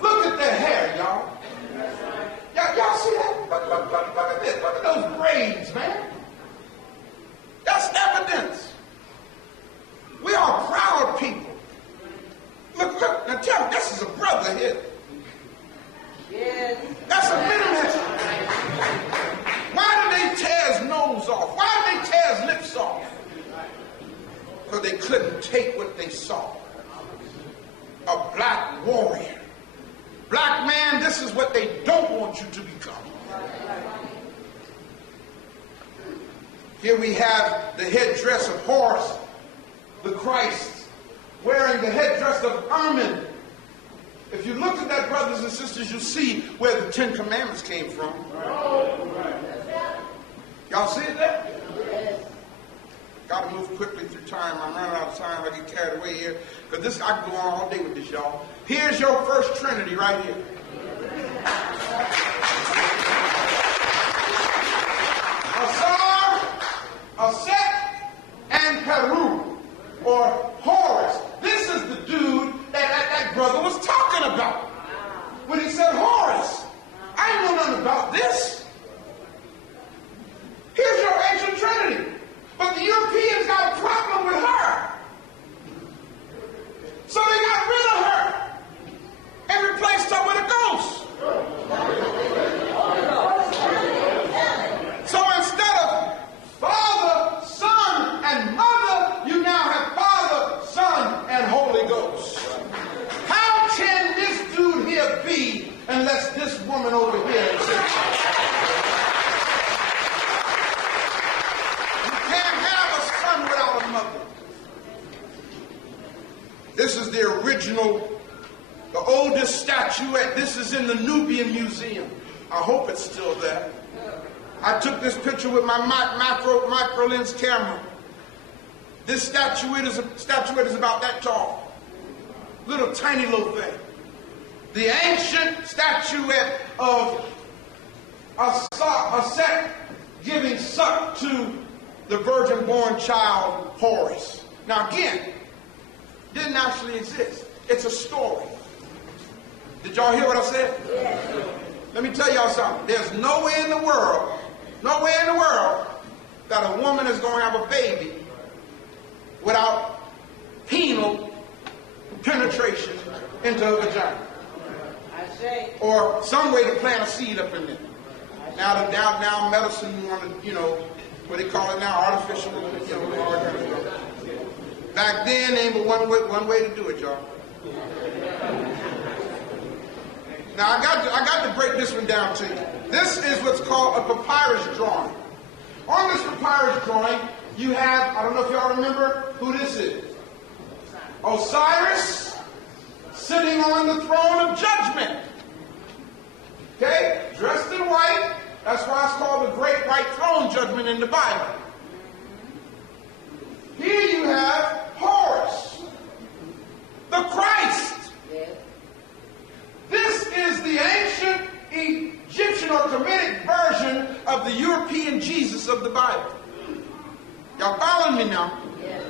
Look at that hair, y'all. Y'all see that? Look at this. Look at those braids, man. That's evidence. We are proud people. Look. Now tell me, this is a brother here. Yes. That's a miniature. Why do they tear his nose off? Why do they tear his lips off? Because they couldn't take what they saw. A black warrior. Black man, this is what they don't want you to become. Here we have the headdress of Horus, the Christ, wearing the headdress of Ermine. If you look at that, brothers and sisters, you'll see where the Ten Commandments came from. Y'all see it there? Got to move quickly through time. I'm running out of time. I get carried away here. Because this, I can go on all day with this, y'all. Here's your first Trinity right here. Asar, Aset, and Peru, or Horus. This unless this woman over here exists. You can't have a son without a mother. This is the original, the oldest statuette. This is in the Nubian Museum. I hope it's still there. I took this picture with my micro lens camera. This statuette is about that tall. Little tiny little thing. The ancient statuette of a set giving suck to the virgin-born child Horus. Now again, didn't actually exist. It's a story. Did y'all hear what I said? Yes. Let me tell y'all something. There's no way in the world that a woman is going to have a baby without penile penetration into her vagina. I say. Or some way to plant a seed up in there. Now medicine wanted, what they call it now, artificial, all that kind of stuff. Back then, there ain't but one way to do it, y'all. Now, I got to break this one down to you. This is what's called a papyrus drawing. On this papyrus drawing, you have, I don't know if y'all remember who this is. Osiris sitting on the throne of judgment. Okay? Dressed in white. That's why it's called the Great White Throne Judgment in the Bible. Here you have Horus, the Christ. Yes. This is the ancient Egyptian or Kemetic version of the European Jesus of the Bible. Y'all following me now? Yes.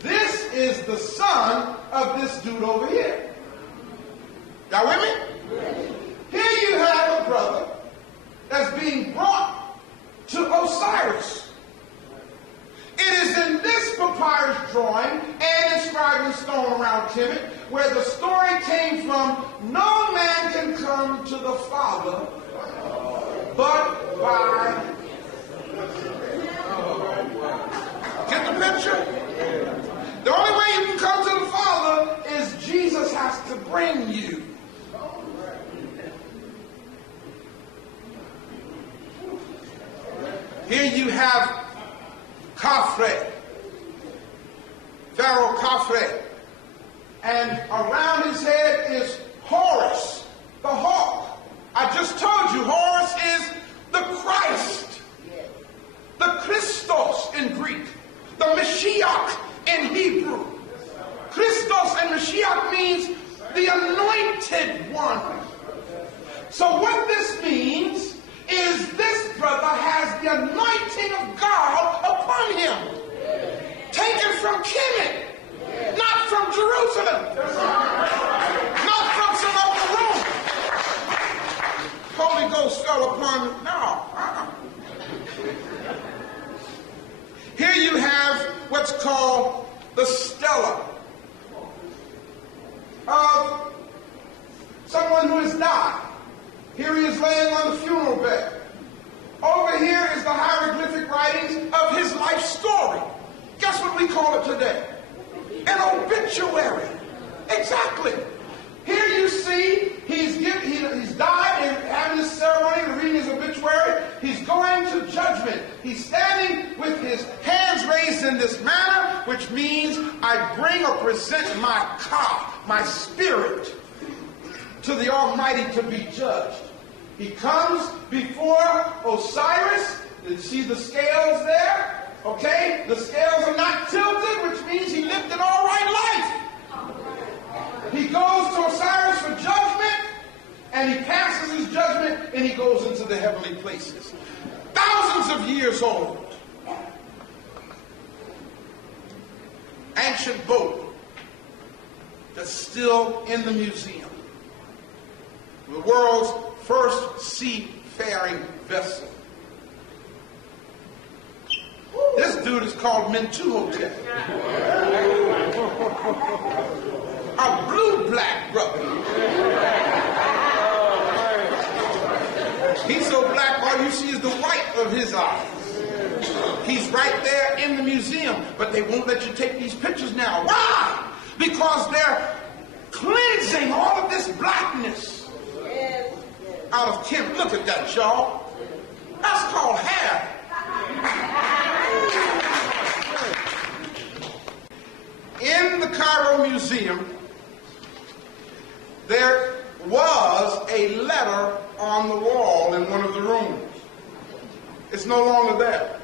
This is the son of this dude over here. Y'all with me? Yes. Here you have a brother that's being brought to Osiris. It is in this papyrus drawing and inscribed in stone around Kemet where the story came from. No man can come to the Father but by. Get the picture? The only way you can come to the Father is Jesus has to bring you. Here you have Khafre, Pharaoh Khafre, and around his head is Horus, the hawk. I just told you Horus is the Christ, the Christos in Greek, the Mashiach in Hebrew. Christos and Mashiach means the anointed one. So what this means is this brother has the anointing of God upon him. Taken from Kemet, not from Jerusalem, not from some other room. Holy Ghost fell upon, no. Here you have what's called the stela of someone who has died. Here he is laying on the funeral bed. Over here is the hieroglyphic writings of his life story. Guess what we call it today? An obituary. Exactly. Here you see he's died and having this ceremony to read his obituary. He's going to judgment. He's standing with his hands raised in this manner, which means I bring or present my ka, my spirit, to the Almighty to be judged. He comes before Osiris. You see the scales there? Okay? The scales are not tilted, which means he lived an all right life. He goes to Osiris for judgment, and he passes his judgment, and he goes into the heavenly places. Thousands of years old. Ancient boat that's still in the museum. The world's first seafaring vessel. This dude is called Mentuhotep. A blue-black brother. He's so black, all you see is the white of his eyes. He's right there in the museum, but they won't let you take these pictures now. Why? Because they're cleansing all of this blackness. out of 10. Look at that, y'all. That's called hair. In the Cairo Museum, there was a letter on the wall in one of the rooms. It's no longer there.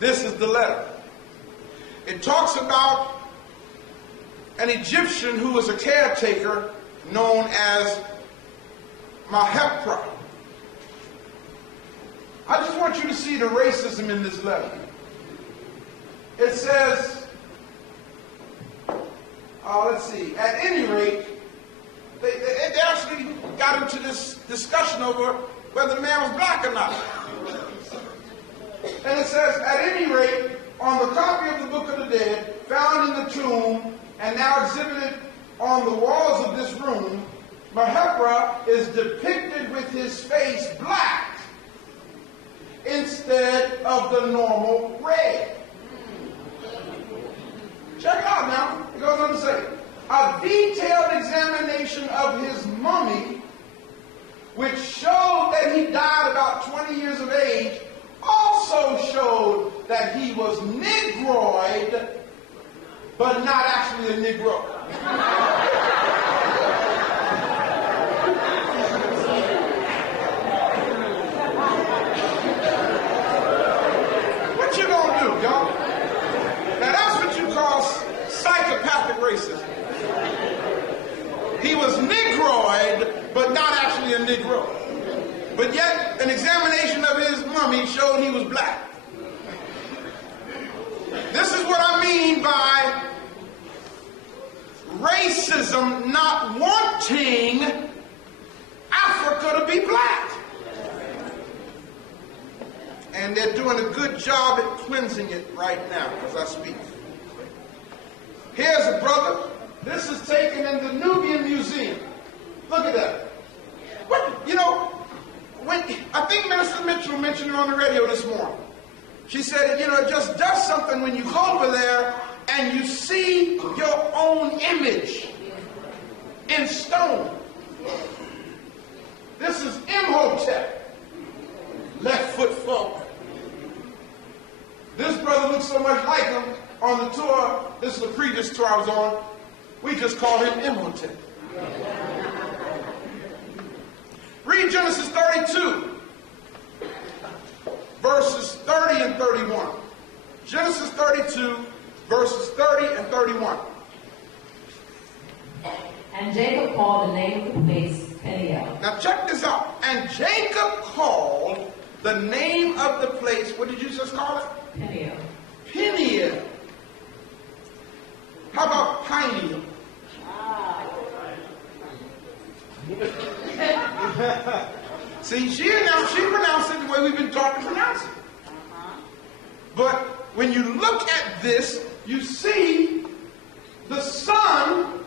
This is the letter. It talks about an Egyptian who was a caretaker known as Mahepra. I just want you to see the racism in this letter. It says, let's see, at any rate, they actually got into this discussion over whether the man was black or not. And it says, at any rate, on the copy of the Book of the Dead, found in the tomb and now exhibited on the walls of this room, Mahepra is depicted with his face black instead of the normal red. Check it out now. It goes on to say, a detailed examination of his mummy, which showed that he died about 20 years of age, also showed that he was negroid, but not actually a Negro. What you gonna do, y'all? Now that's what you call psychopathic racism. He was negroid, but not actually a Negro. But yet, an examination of his mummy showed he was black. This is what I mean by racism not wanting Africa to be black. And they're doing a good job at cleansing it right now as I speak. Here's a brother. This is taken in the Nubian Museum. Look at that. What, you know, when I think Minister Mitchell mentioned it on the radio this morning. She said, you know, it just does something when you go over there and you see your own image in stone. This is Imhotep, left foot forward. This brother looks so much like him on the tour. This is the previous tour I was on. We just called him Imhotep. Read Genesis 32, verses 30 and 31. Genesis 32, verses 30 and 31. And Jacob called the name of the place Peniel. Now check this out. And Jacob called the name of the place, what did you just call it? Peniel. Peniel. How about pineal? See, she pronounced it the way we've been taught to pronounce it. But when you look at this, you see the sun,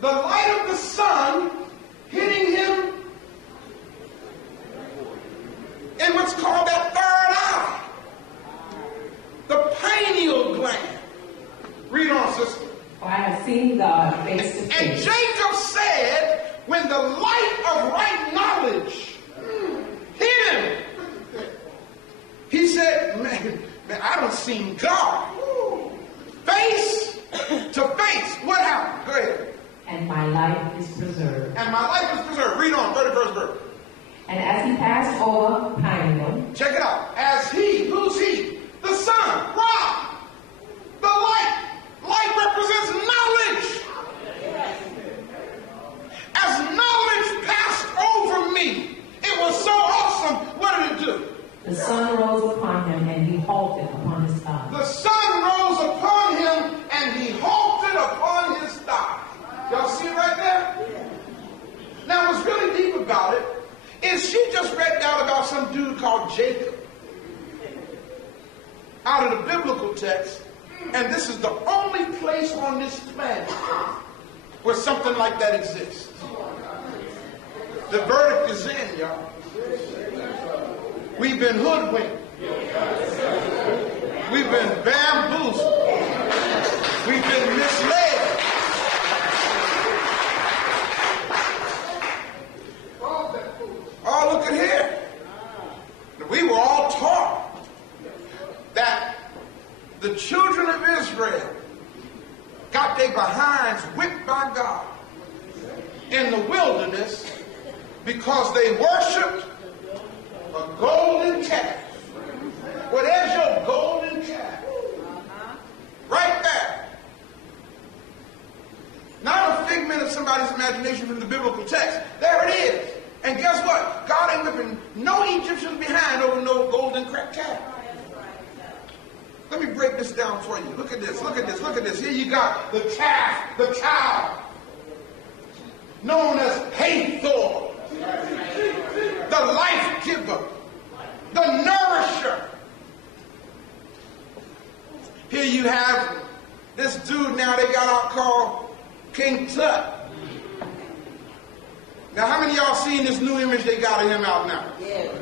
the light of the sun hitting him in what's called that third eye, the pineal gland. Read on, sister. For I have seen God face to And face. Jacob said, when the light of right knowledge hit him, he said, man, I done seen God. Face to face. What happened? Go ahead. And my life is preserved. And my life is preserved. Read on, 31st verse. And as he passed over Peniel, Check it out. As he, who's he? The sun, Ra, the light. Light represents knowledge. As knowledge passed over me, it was so awesome. What did it do? the sun rose upon him, and he halted upon his thigh. The sun rose upon him, and he halted upon his thigh. Y'all see it right there? Now, what's really deep about it is she just read down about some dude called Jacob out of the biblical text, and this is the only place on this planet where something like that exists. The verdict is in, y'all. We've been hoodwinked. We've been bamboozled. We've been misled. their behinds whipped by God in the wilderness because they worshiped a golden calf. Well, there's your golden calf. Right there. Not a figment of somebody's imagination from the biblical text. There it is. And guess what? God ain't whipping no Egyptians behind over no golden calf. Let me break this down for you. Look at this, look at this, look at this. Here you got the calf, the cow, known as Hathor, the life giver, the nourisher. Here you have this dude now they got out called King Tut. Now, how many of y'all seen this new image they got of him out now? Yeah.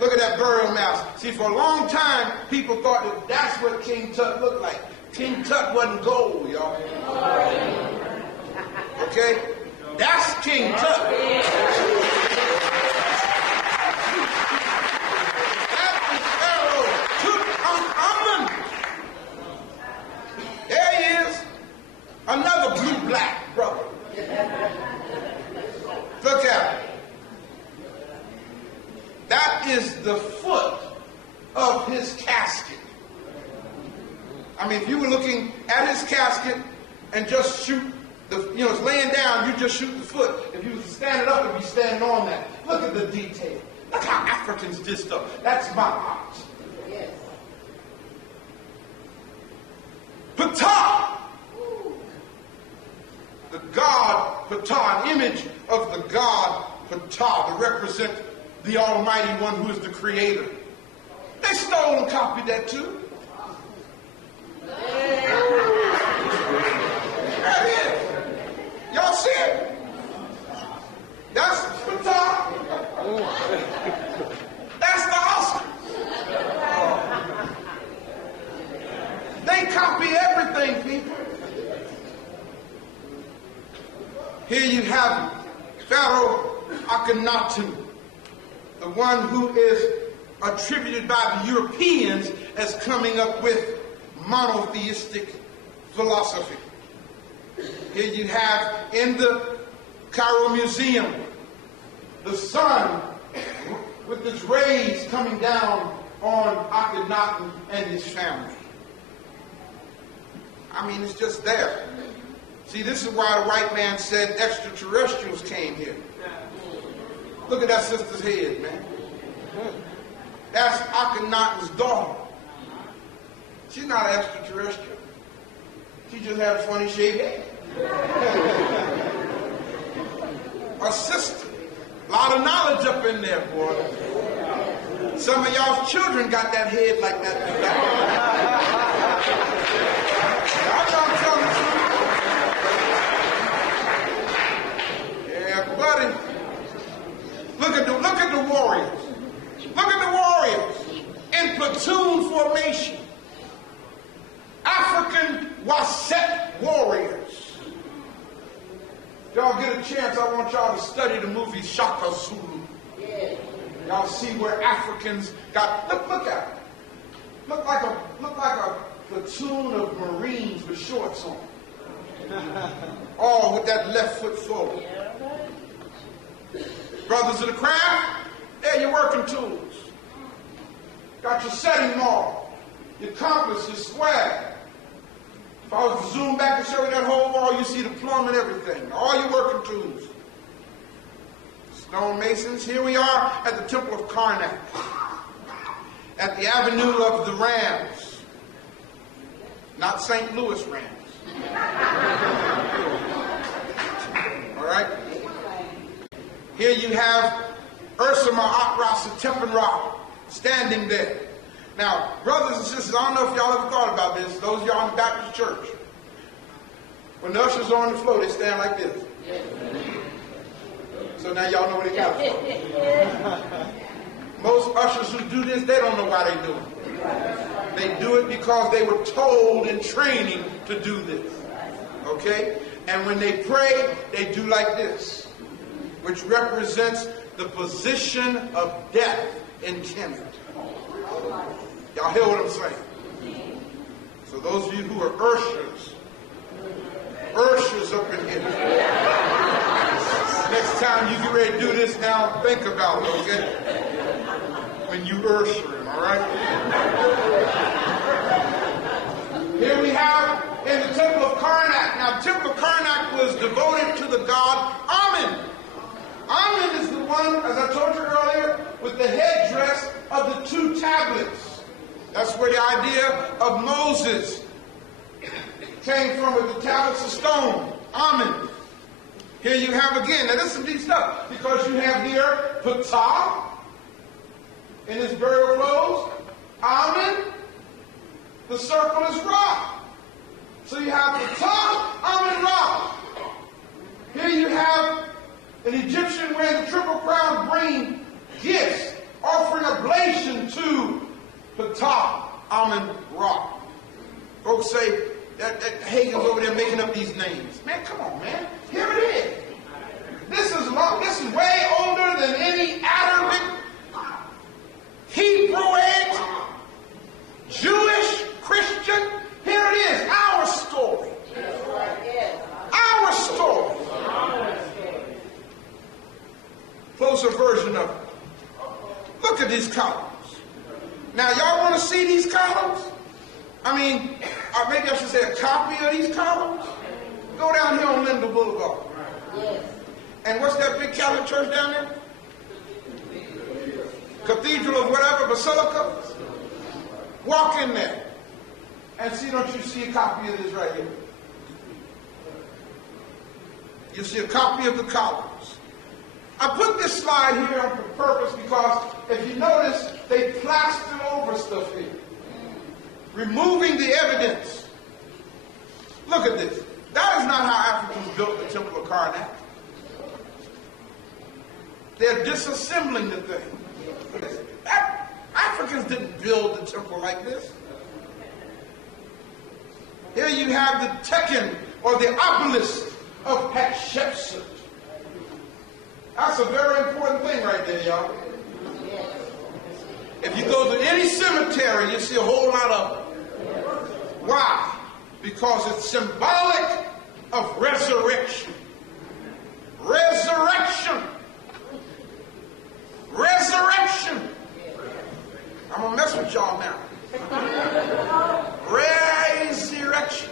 Look at that burial mouse. See, for a long time, people thought that that's what King Tut looked like. King Tut wasn't gold, y'all. Okay? That's King Tut. That is Pharaoh Tutankhamun. There he is. Another blue-black brother. Look at it. That is the foot of his casket. I mean, if you were looking at his casket and just shoot it's laying down, you just shoot the foot. If you was standing up, you'd be standing on that. Look at the detail. Look how Africans did stuff. That's my art. Yes. Ptah. The god Ptah, an image of the god Ptah to represent the Almighty One who is the Creator. They stole and copied that too. There it is. Y'all see it? That's Ptah. That's the Oscar. They copy everything, people. Here you have Pharaoh Akhenaten, the one who is attributed by the Europeans as coming up with monotheistic philosophy. Here you have in the Cairo Museum the sun with its rays coming down on Akhenaten and his family. I mean, it's just there. See, this is why the white man said extraterrestrials came here. Look at that sister's head, man. That's Akhenaten's daughter. She's not an extraterrestrial. She just had a funny shaved head. Her sister. A lot of knowledge up in there, boy. Some of y'all's children got that head like that. I'm not telling the truth. Yeah, buddy. Look at the warriors. Look at the warriors in platoon formation. African Wasset warriors. Y'all get a chance, I want y'all to study the movie Shaka Zulu. Y'all see where Africans got, look at it. Look like a platoon of Marines with shorts on. All with that left foot forward. Brothers of the craft, there your working tools. Got your setting mark, your compass, your square. If I was to zoom back and show you that whole wall, you see the plumb and everything. All your working tools. Stonemasons, here we are at the Temple of Karnak. At the Avenue of the Rams. Not St. Louis Rams. All right? Here you have Ursama Akrasa Teppenra standing there. Now, brothers and sisters, I don't know if y'all ever thought about this. Those of y'all in the Baptist church. When the ushers are on the floor, they stand like this. So now y'all know what they got for. Most ushers who do this, they don't know why they do it. They do it because they were told in training to do this. Okay? And when they pray, they do like this, which represents the position of death in Kemet. Y'all hear what I'm saying? So those of you who are ushers, ushers up in here. Next time you get ready to do this, now think about it, okay? When you usher him, all right? Here we have in the temple of Karnak. Now, the temple of Karnak was devoted to the god Amun. Amun is the one, as I told you earlier, with the headdress of the 2 tablets. That's where the idea of Moses came from, with the tablets of stone. Amun. Here you have again, now this is some deep stuff, because you have here Ptah in his burial clothes. Amun, the circle is Ra. So you have Ptah, Amun, Ra. Here you have an Egyptian wearing the triple crown, bringing gifts, offering oblation to Ptah, Amun, Ra. Folks say that Hagins over there making up these names. Man, come on, man. Here it is. This is way older than any Arabic, Hebraic, Jewish, Christian. Here it is, our story. Our story. Closer version of it. Look at these columns. Now, y'all want to see these columns? I mean, or maybe I should say a copy of these columns. Go down here on Linda Boulevard. Yes. And what's that big Catholic church down there? Cathedral of whatever, Basilica. Walk in there and see, don't you see a copy of this right here? You see a copy of the columns. I put this slide here on purpose because if you notice, they plastered over stuff here, removing the evidence. Look at this. That is not how Africans built the Temple of Karnak. They're disassembling the thing. Africans didn't build the temple like this. Here you have the Tekken, or the obelisk of Hatshepsut. That's a very important thing right there, y'all. If you go to any cemetery, you see a whole lot of them. Why? Because it's symbolic of resurrection. Resurrection. Resurrection. I'm going to mess with y'all now. Resurrection.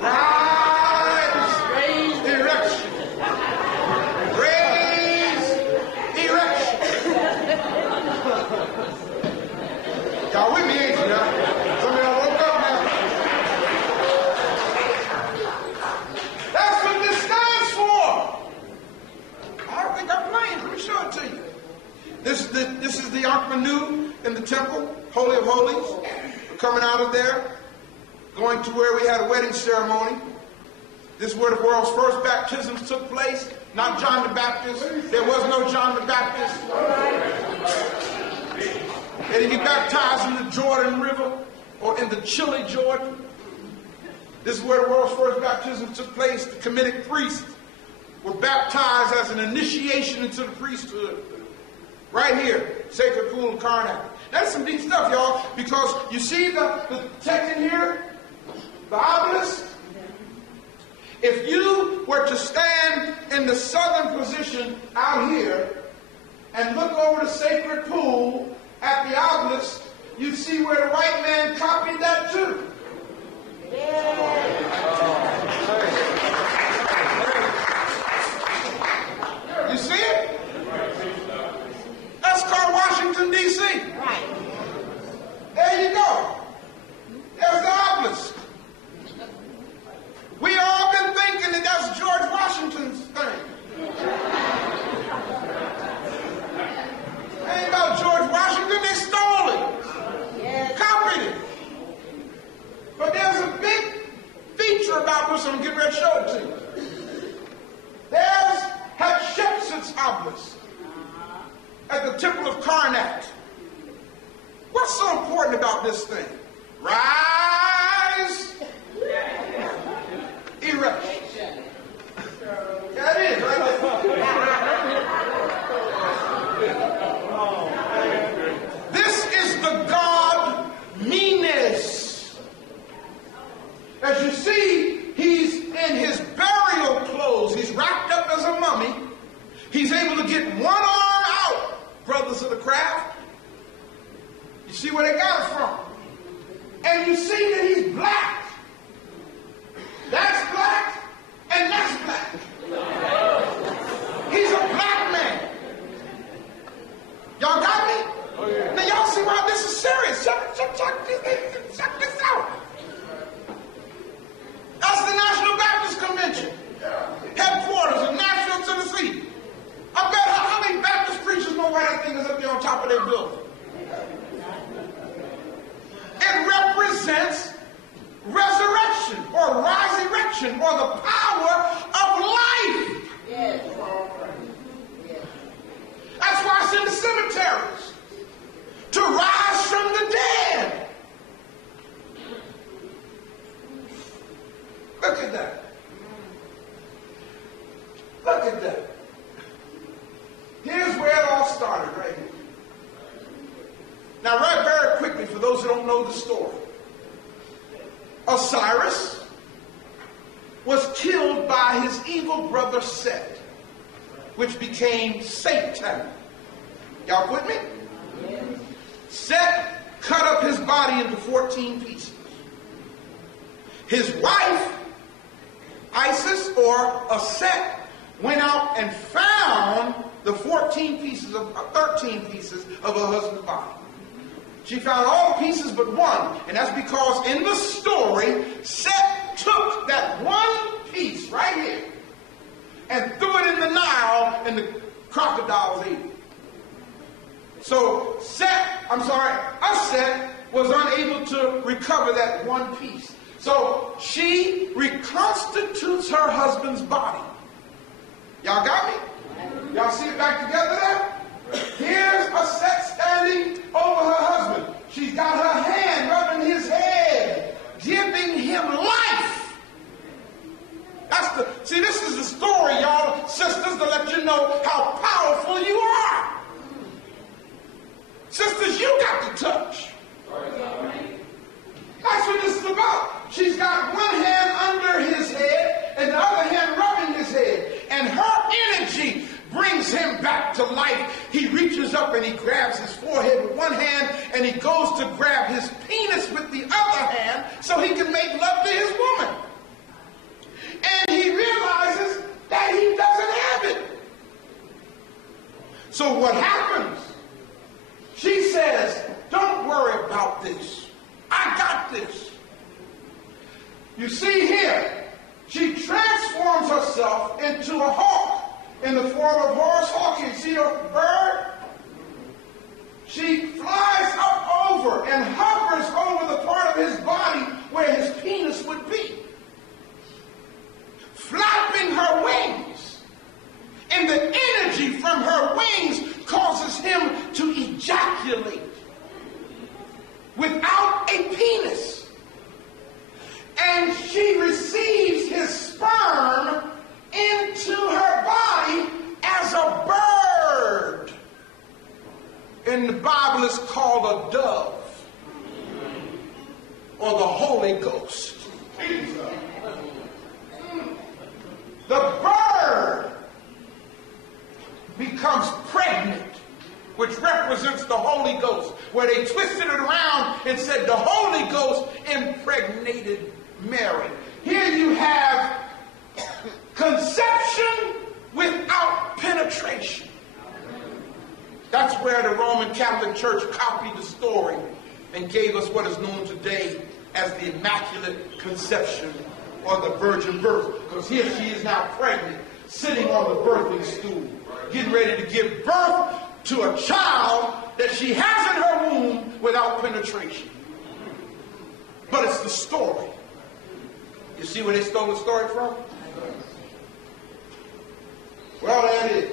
Rise. Erection. Raise. Erection. Y'all with me, ain't you now? Some of y'all woke up now. That's what this stands for. I don't think I'm playing. Let me show it to you. This is the Ark Manu in the temple, Holy of Holies. We're coming out of there, going to where we had a wedding ceremony. This is where the world's first baptisms took place. Not John the Baptist. There was no John the Baptist. They didn't get baptized in the Jordan River or in the chilly Jordan. This is where the world's first baptisms took place. The Kemetic priests were baptized as an initiation into the priesthood. Right here, Sacred Pool of Karnak. That's some deep stuff, y'all, because you see the text in here, the obelisk. If you were to stand in the southern position out here and look over the Sacred Pool at the obelisk, you see where the white man copied that too. You see it? That's called Washington, D.C. Right. There you go. There's the obelisk. We all been thinking that that's George Washington's thing. It ain't about George Washington. They stole it. Yes. Copied it. But there's a big feature about this. I'm getting ready to show it to you. There's Hatshepsut's obelisk at the Temple of Karnak. What's so important about this thing? Rise. Erection. That is right there. This is the god Menes. As you see, he's in his burial clothes. He's wrapped up as a mummy. He's able to get one arm out, brothers of the craft. You see where they got it from. And you see that he's black. That's black, and that's black. He's a black man. Y'all got me? Oh, yeah. Now y'all see why this is serious. Check this out. That's the National Baptist Convention. Headquarters in Nashville, Tennessee. I bet how many Baptist preachers know why that thing is up there on top of their building. It represents resurrection or resurrection or the power of life. Yes. That's why it's in the cemeteries. To rise from the dead. Look at that. Look at that. Here's where it all started right here. Now, right very quickly, for those who don't know the story. Osiris was killed by his evil brother Set, which became Satan. Y'all with me? Set cut up his body into 14 pieces. His wife, Isis or Aset, went out and found the 13 pieces of her husband's body. She found all the pieces but one, and that's because in the story, Set took that one piece right here and threw it in the Nile, and the crocodiles ate it. So Aset was unable to recover that one piece. So she reconstitutes her husband's body. Y'all got me? Y'all see it back together there? Here's Aset standing over her husband. She's got her hand rubbing his head, giving him life. See, this is the story, y'all, sisters, to let you know how powerful you are. Sisters, you got the touch. That's what this is about. She's got one hand under his head and the other hand rubbing his head. And her energy brings him back to life. He reaches up and he grabs his forehead with one hand and he goes to grab his penis with the other hand so he can make love to his woman. And he realizes that he doesn't have it. So what happens? She says, don't worry about this. I got this. You see here, she transforms herself into a hawk in the form of Horace Hawk. You see a bird? She flies up over and hovers over the part of his body where his penis would be, flapping her wings. And the energy from her wings causes him to ejaculate without a penis. And she receives his sperm into her body as a bird. In the Bible, it's called a dove or the Holy Ghost. The bird becomes pregnant, which represents the Holy Ghost, where they twisted it around and said the Holy Ghost impregnated Mary. Here you have conception without penetration. That's where the Roman Catholic Church copied the story and gave us what is known today as the Immaculate Conception or the Virgin Birth. Because here she is now pregnant, sitting on the birthing stool, getting ready to give birth to a child that she has in her womb without penetration. But it's the story. You see where they stole the story from? Well, there it is.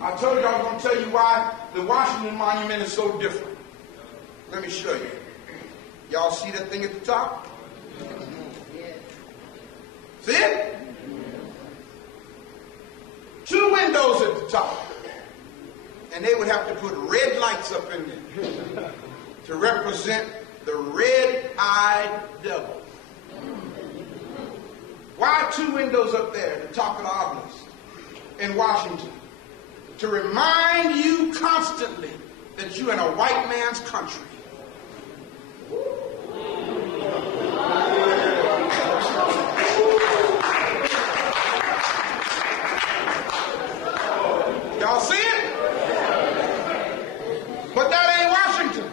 I told you I was going to tell you why the Washington Monument is so different. Let me show you. Y'all see that thing at the top? See it? Two windows at the top. And they would have to put red lights up in there to represent the red-eyed devil. Why 2 windows up there at the top of the obelisk in Washington? To remind you constantly that you're in a white man's country. Y'all see it? But that ain't Washington.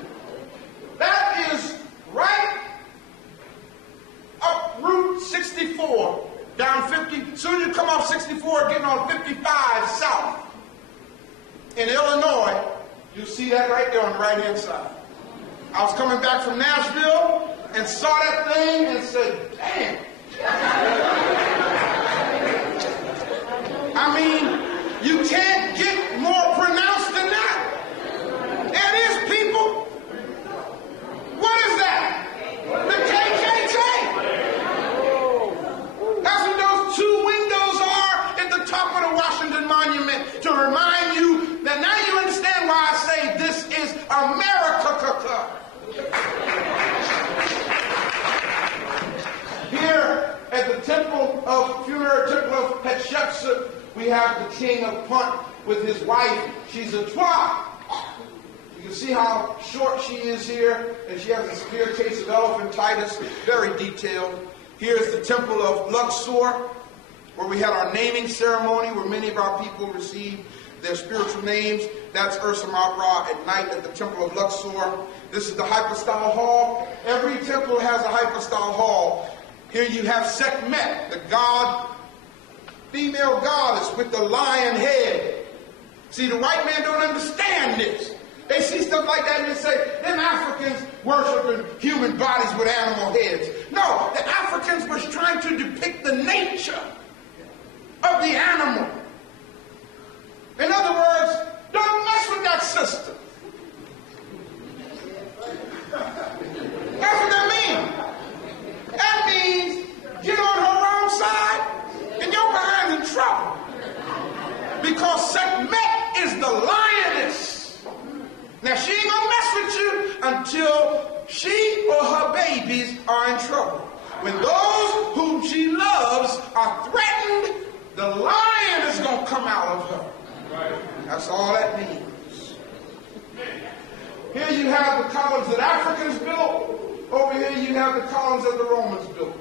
That is right up Route 64, down 50. As soon as you come off 64, getting on 55 south in Illinois, you see that right there on the right-hand side. I was coming back from Nashville and saw that thing and said, damn. I mean, you can't get more pronounced than that. It is, people. What is that? The KKK. That's what those 2 windows are at the top of the Washington Monument, to remind you that now you understand why I say this is America. Here at the funerary temple of Hatshepsut, we have the king of Punt with his wife. She's a Twa. You can see how short she is here, and she has a spear case of elephantitis, very detailed. Here's the temple of Luxor, where we had our naming ceremony, where many of our people received their spiritual names. That's Ursa Mabra at night at the temple of Luxor. This is the hypostyle hall. Every temple has a hypostyle hall. Here you have Sekhmet, the god, female goddess with the lion head. See, the white man don't understand this. They see stuff like that and they say, them Africans worshiping human bodies with animal heads. No, the Africans was trying to depict the nature of the animal. In other words, don't mess with that sister. That's what that means. That means get on her wrong side and you're behind in trouble. Because Sekhmet is the lioness. Now, she ain't gonna mess with you until she or her babies are in trouble. When those whom she loves are threatened, the lion is gonna come out of her. That's all that means. Here you have the columns that Africans built. Over here you have the columns that the Romans built.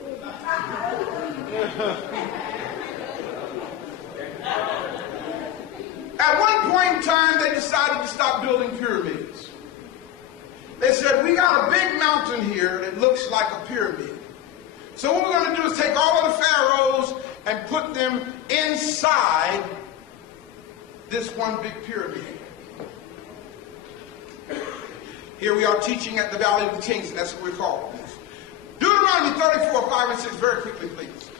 At one point in time, they decided to stop building pyramids. They said, we got a big mountain here that looks like a pyramid. So what we're going to do is take all of the pharaohs and put them inside this one big pyramid. Here we are teaching at the Valley of the Kings, and that's what we're called. Deuteronomy 34, 5 and 6, very quickly, please.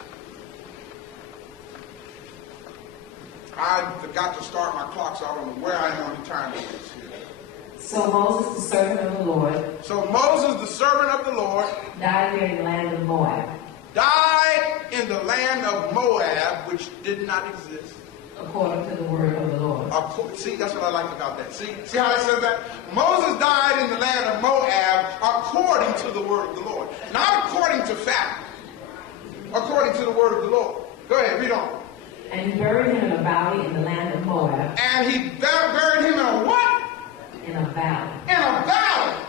I forgot to start my clock, so I don't know where I am on the time. So Moses, the servant of the Lord, died here in the land of Moab. Died in the land of Moab, which did not exist. According to the word of the Lord. See, that's what I like about that. See how I said that? Moses died in the land of Moab according to the word of the Lord. Not according to fact. According to the word of the Lord. Go ahead, read on. And he buried him in a valley in the land of Moab. And he buried him in a what? In a valley. In a valley.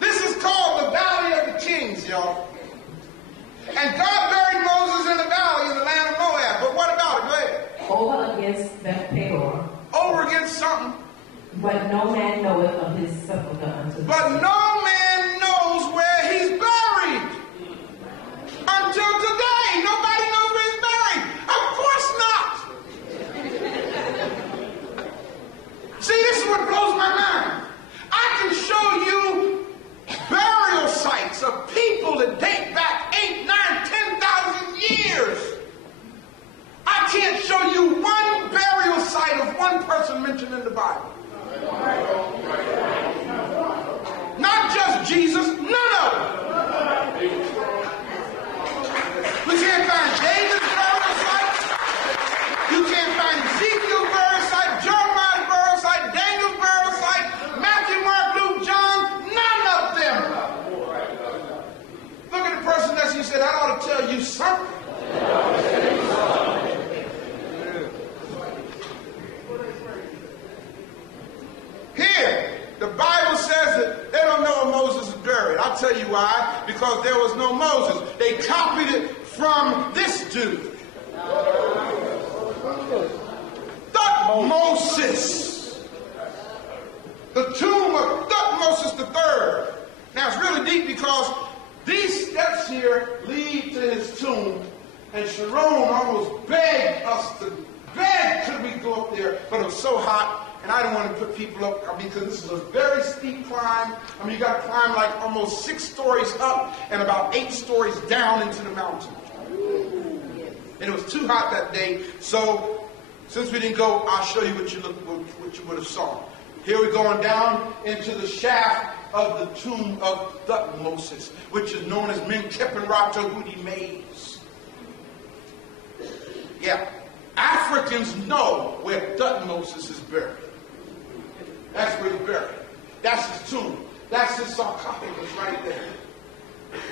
This is called the Valley of the Kings, y'all. And God buried Moses in the valley in the land of Moab. But what about it? Go ahead. Over against Beth Peor. Over against something. But no man knoweth of his sepulchre unto this. But no man knows where he's buried. Until today. Nobody knows where he's buried. Of course not. See, this is what blows my mind. I can show you burial sites of people that date back 8, 9, 10,000 years. I can't show you one burial site of one person mentioned in the Bible. Not said, that ought to tell you something. Here, the Bible says that they don't know where Moses is buried. I'll tell you why. Because there was no Moses. They copied it from this dude. Thutmose. The tomb of Thutmose III. Now it's really deep because these steps here lead to his tomb. And Sharon almost begged us to beg could we go up there, but it was so hot. And I don't want to put people up because this is a very steep climb. I mean, you got to climb like almost 6 stories up and about 8 stories down into the mountain. And it was too hot that day. So since we didn't go, I'll show you what you would have saw. Here we're going down into the shaft of the tomb of Thutmose, which is known as Menkepenrata Hudi Maze. Yeah, Africans know where Thutmose is buried. That's where he's buried. That's his tomb. That's his sarcophagus right there.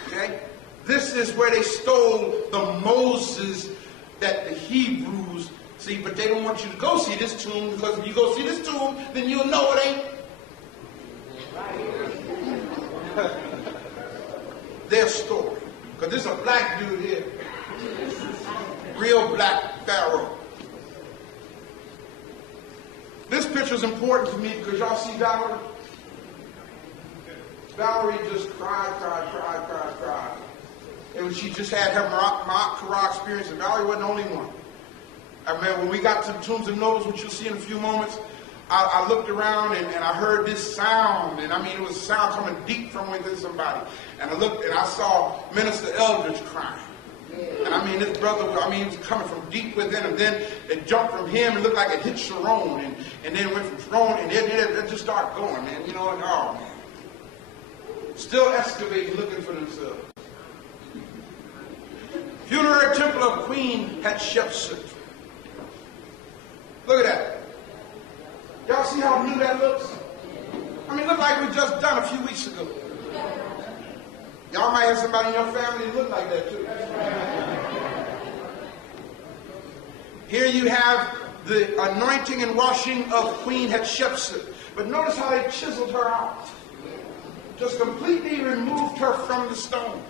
Okay? This is where they stole the Moses that the Hebrews see, but they don't want you to go see this tomb, because if you go see this tomb, then you'll know it ain't their story. Because there's a black dude here. Real black pharaoh. This picture is important to me because y'all see Valerie? Valerie just cried. And she just had her Ma'at Kara experience, and Valerie wasn't the only one. I remember when we got to the Tombs of Nobles, which you'll see in a few moments, I looked around and I heard this sound, and I mean, it was a sound coming deep from within somebody. And I looked and I saw Minister Eldridge crying. And I mean, this brother, it was coming from deep within him. Then it jumped from him and looked like it hit Sharon. And then it went from Sharon, and then it just started going, man. You know, and oh, man. Still excavating, looking for themselves. Funerary Temple of Queen Hatshepsut. Look at that. Y'all see how new that looks? I mean, look like we just done a few weeks ago. Y'all might have somebody in your family that look like that too. Here you have the anointing and washing of Queen Hatshepsut. But notice how they chiseled her out. Just completely removed her from the stone.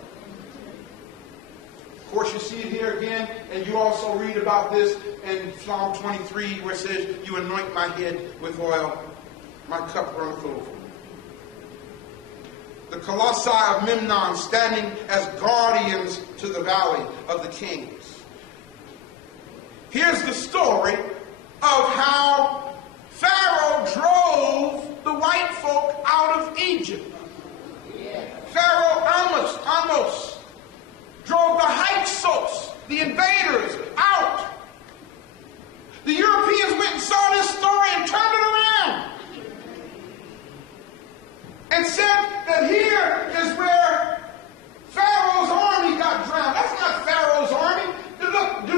Of course, you see it here again, and you also read about this in Psalm 23, where it says, "You anoint my head with oil, my cup runneth over." The colossi of Memnon standing as guardians to the valley of the kings. Here's the story of how Pharaoh drove the white folk out of Egypt. Pharaoh Amos drove the Hyksos, the invaders, out. The Europeans went and saw this story and turned it around and said that here is where Pharaoh's army got drowned. That's not Pharaoh's army. Look,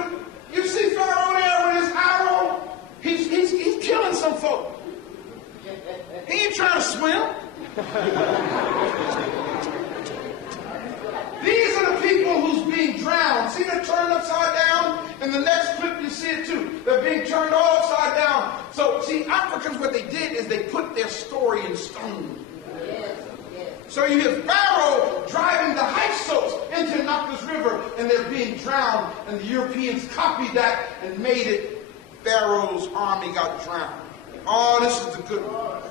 you see Pharaoh there with his arrow? He's killing some folk. He ain't trying to swim. These are the people who's being drowned. See, they're turned upside down. In the next clip, you see it too. They're being turned all upside down. So, see, Africans, what they did is they put their story in stone. So you have Pharaoh driving the Hyksos into the Noctis River, and they're being drowned. And the Europeans copied that and made it. Pharaoh's army got drowned. Oh, this is the good one.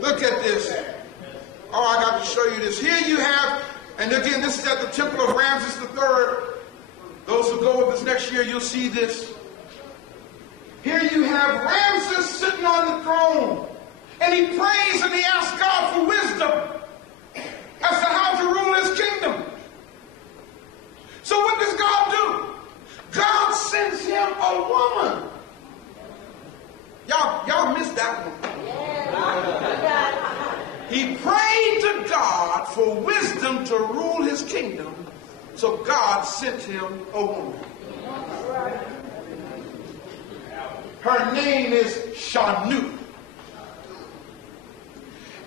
Look at this. Oh, I got to show you this. Here you have, and again, this is at the Temple of Ramses III. Those who go with us next year, you'll see this. Here you have Ramses sitting on the throne. And he prays and he asks God for wisdom as to how to rule his kingdom. So what does God do? God sends him a woman. Y'all missed that one. He prayed to God for wisdom to rule his kingdom. So God sent him a woman. Her name is Shanu.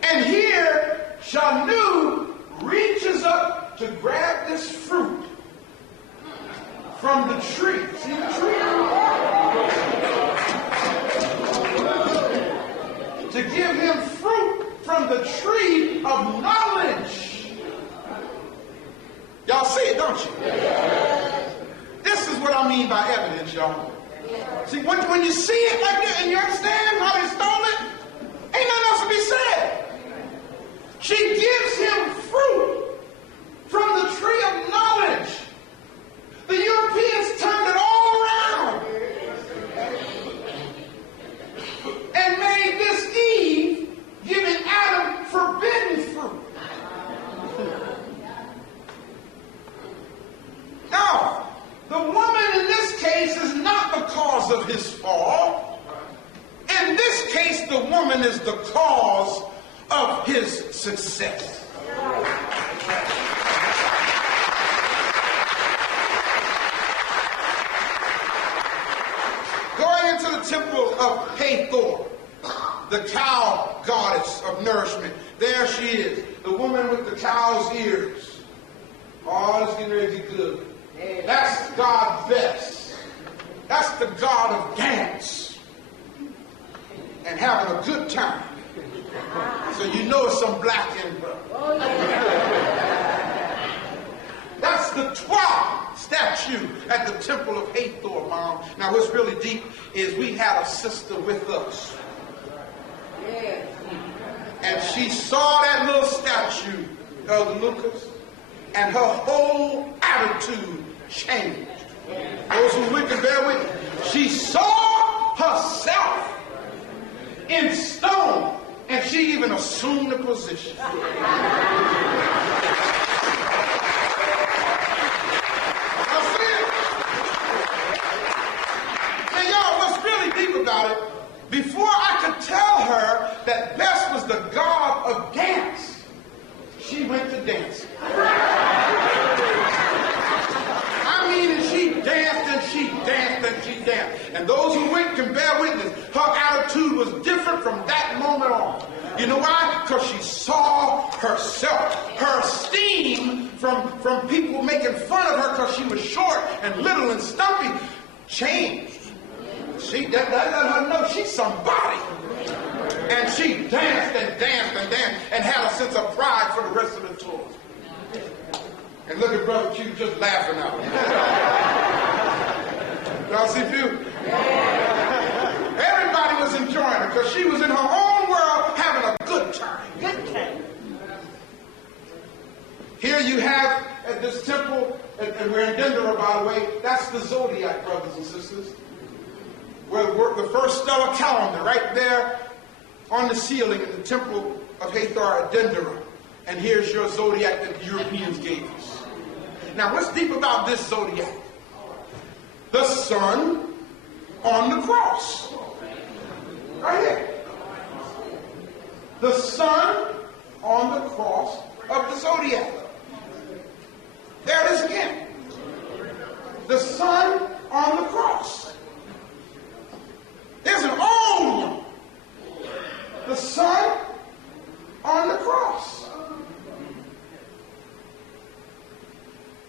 And here, Shanu reaches up to grab this fruit from the tree. See the tree? To give him fruit from the tree of knowledge. Y'all see it, don't you? This is what I mean by evidence, y'all. See, when you see it like that and you understand how they stole it, ain't nothing else to be said. She gives him fruit from the tree of knowledge. The Europeans turned it all around and made this Eve giving Adam forbidden fruit. Now, the woman in this case is not the cause of his fall. In this case, the woman is the cause of his success. Going into the temple of Hathor, the cow goddess of nourishment. There she is, the woman with the cow's ears. Oh, it's getting ready to get good. That's God best. That's the God of dance and having a good time. So you know it's some black in her. That's the Twa statue at the temple of Hathor, Mom. Now what's really deep is we had a sister with us. And she saw that little statue, Elder Lucas, and her whole attitude changed. Those who we can bear with it. She saw herself in stone, and she even assumed a position. Now see it? And y'all, what's really deep about it, before I could tell her that Bess was the god of dance, she went to dancing. I mean, and she danced and she danced and she danced. And those who went can bear witness. Her attitude was different from that moment on. You know why? Because she saw herself. Her esteem from people making fun of her because she was short and little and stumpy changed. She that let her know she's somebody. And she danced and danced and danced and had a sense of pride for the rest of the tour. And look at Brother Q just laughing out. Y'all see Q? Everybody was enjoying her because she was in her own world having a good time. Good time. Here you have at this temple, and we're in Denver, by the way, that's the zodiac, brothers and sisters. Where the first stellar calendar right there on the ceiling in the temple of Hathor at Denver. And here's your zodiac that the Europeans gave us. Now, what's deep about this zodiac? The sun on the cross. Right here. The sun on the cross of the zodiac. There it is again. The sun on the cross. There's an old one. The sun on the cross.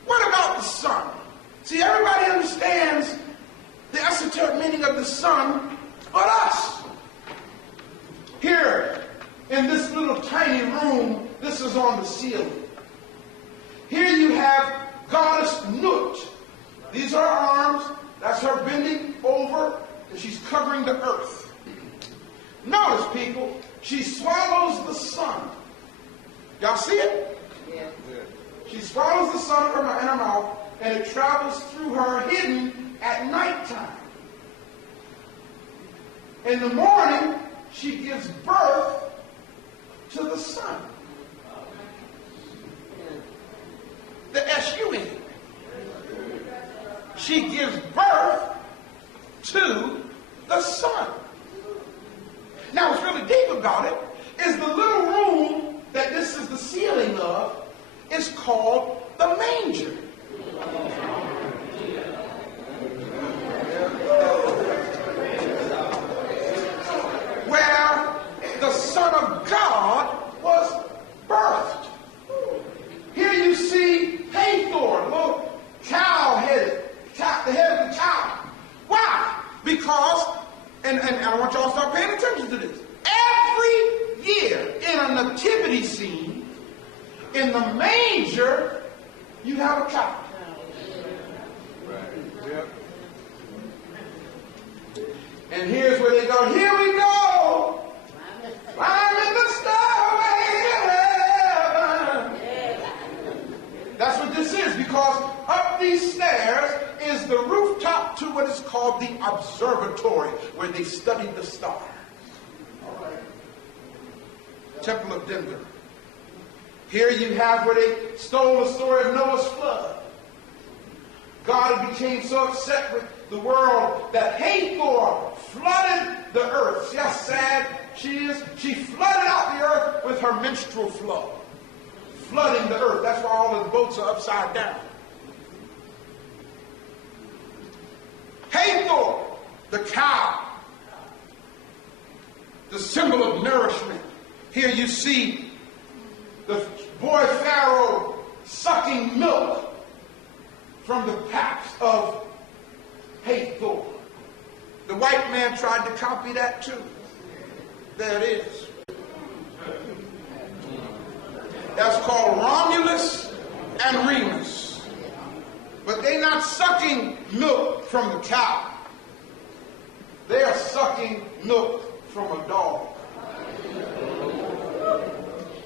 What about the sun? See, everybody understands the esoteric meaning of the sun but us. Here, in this little tiny room, this is on the ceiling. Here you have Goddess Nut. These are her arms. That's her bending over, and she's covering the earth. Notice, people, she swallows the sun. Y'all see it? Yeah. She swallows the sun in her mouth, and it travels through her hidden at nighttime. In the morning, she gives birth to the sun. The S-U-N. She gives birth to the sun. Now, what's really deep about it is the little room that this is the ceiling of is called the manger. Where the Son of God was birthed. Here you see scene. In the manger, you have a cow. And here's where they go. Here we go. Climbing the stairway to heaven. That's what this is, because up these stairs is the rooftop to what is called the observatory, where they study the stars. All right. Temple of Denver. Here you have where they stole the story of Noah's flood. God became so upset with the world that Hathor flooded the earth. See how sad she is? She flooded out the earth with her menstrual flow. Flooding the earth. That's why all of the boats are upside down. Hathor, the cow, the symbol of nourishment. Here you see the boy Pharaoh sucking milk from the paps of Hathor. The white man tried to copy that too. There it is. That's called Romulus and Remus. But they're not sucking milk from the cow. They are sucking milk from a dog.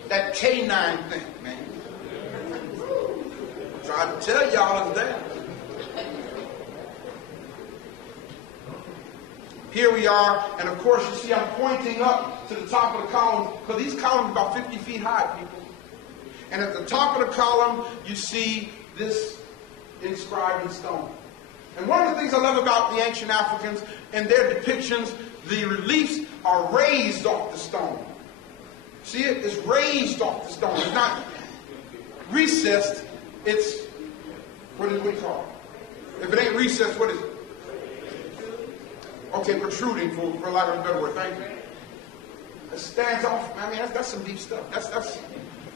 That canine thing, man. I tried to tell y'all it's there. Here we are, and of course you see I'm pointing up to the top of the column, because these columns are about 50 feet high, people. And at the top of the column, you see this inscribed in stone. And one of the things I love about the ancient Africans, in their depictions, the reliefs are raised off the stone. See it? It's raised off the stone. It's not recessed. It's, what do you call it? If it ain't recessed, what is it? Okay, protruding, for lack of a better word. Thank you. It stands off. I mean, that's some deep stuff. That's.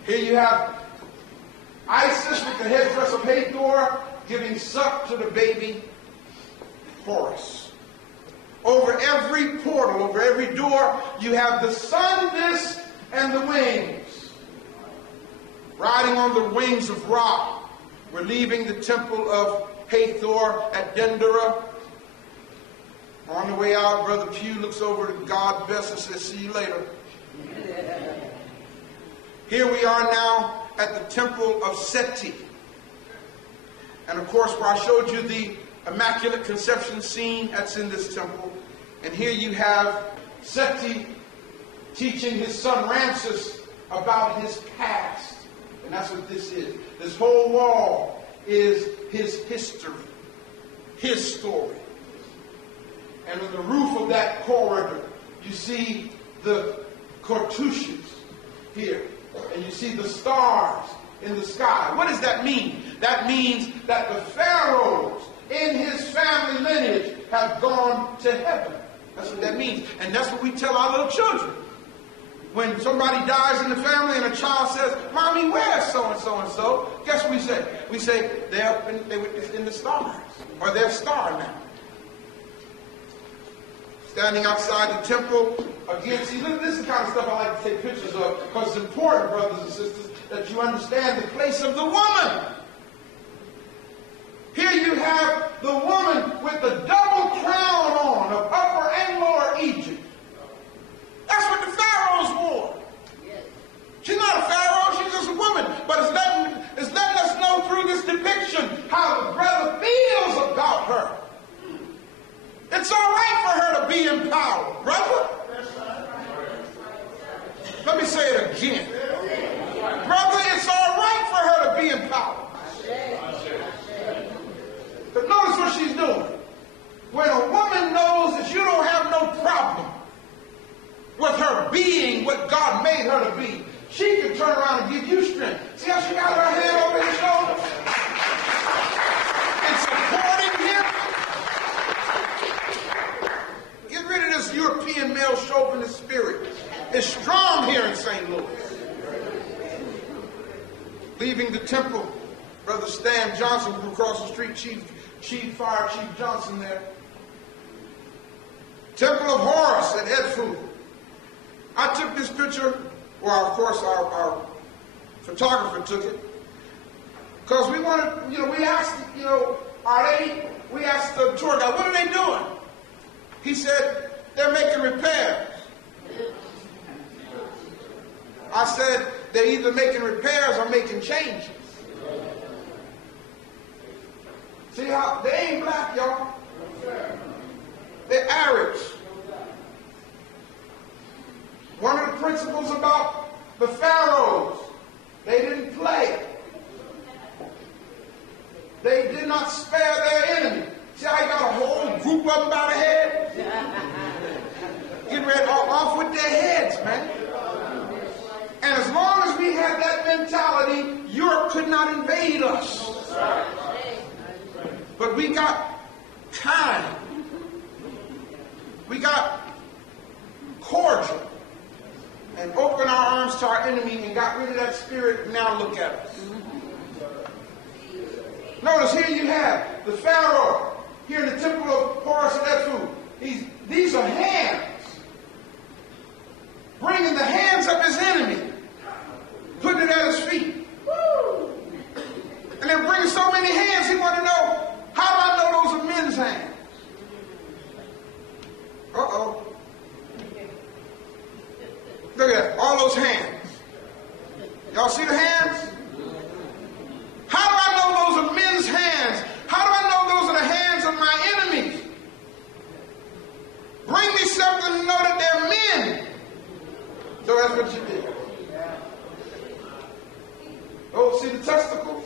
Here you have Isis with the headdress of Hathor giving suck to the baby Horus. Over every portal, over every door, you have the sun, disk, and the wings. Riding on the wings of Ra. We're leaving the temple of Hathor at Dendera. On the way out, Brother Pugh looks over to God Best and says, see you later. Here we are now at the temple of Seti. And of course, where I showed you the Immaculate Conception scene, that's in this temple. And here you have Seti teaching his son Ramses about his past. And that's what this is. This whole wall is his history, his story. And on the roof of that corridor, you see the cartouches here. And you see the stars in the sky. What does that mean? That means that the pharaohs in his family lineage have gone to heaven. That's what that means. And that's what we tell our little children. When somebody dies in the family and a child says, Mommy, where's so-and-so and so? Guess what we say? We say, they're up in the stars. Or they're star now. Standing outside the temple, again, see, this is the kind of stuff I like to take pictures of, because it's important, brothers and sisters, that you understand the place of the woman. Here you have the woman with the double crown on of Upper and Lower Egypt. That's what the pharaohs wore. She's not a pharaoh, she's just a woman. But it's letting us know through this depiction how the brother feels about her. It's all right for her to be in power, brother. Let me say it again. Brother, it's all right for her to be in power. But notice what she's doing. When a woman knows that you don't have no problem with her being what God made her to be, she can turn around and give you strength. See how she got her hand over his shoulder? And supporting him? Get rid of this European male chauvinist spirit. It's strong here in St. Louis. Leaving the temple, Brother Stan Johnson from across the street, Fire Chief Johnson there. Temple of Horus at Edfu. I took this picture, well, of course, our Photographer took it. Because we wanted, we asked, we asked the tour guide, what are they doing? He said, they're making repairs. I said, they're either making repairs or making changes. See how, they ain't black, y'all. They're Arabs. One of the principles about the pharaohs, they didn't play. They did not spare their enemy. See how you got a whole group of them by the head? Getting ready off with their heads, man. And as long as we had that mentality, Europe could not invade us. But we got kind. We got cordial. And opened our arms to our enemy and got rid of that spirit, and now look at us. Notice here you have the Pharaoh here in the temple of Horus and Efu. These are hands. Bringing the hands of his enemy. Putting it at his feet. And then bringing so many hands, he wanted to know, how do I know those are men's hands? Uh-oh. Look at that, all those hands. Y'all see the hands? How do I know those are men's hands? How do I know those are the hands of my enemies? Bring me something to know that they're men. So that's what you did. Oh, see the testicles?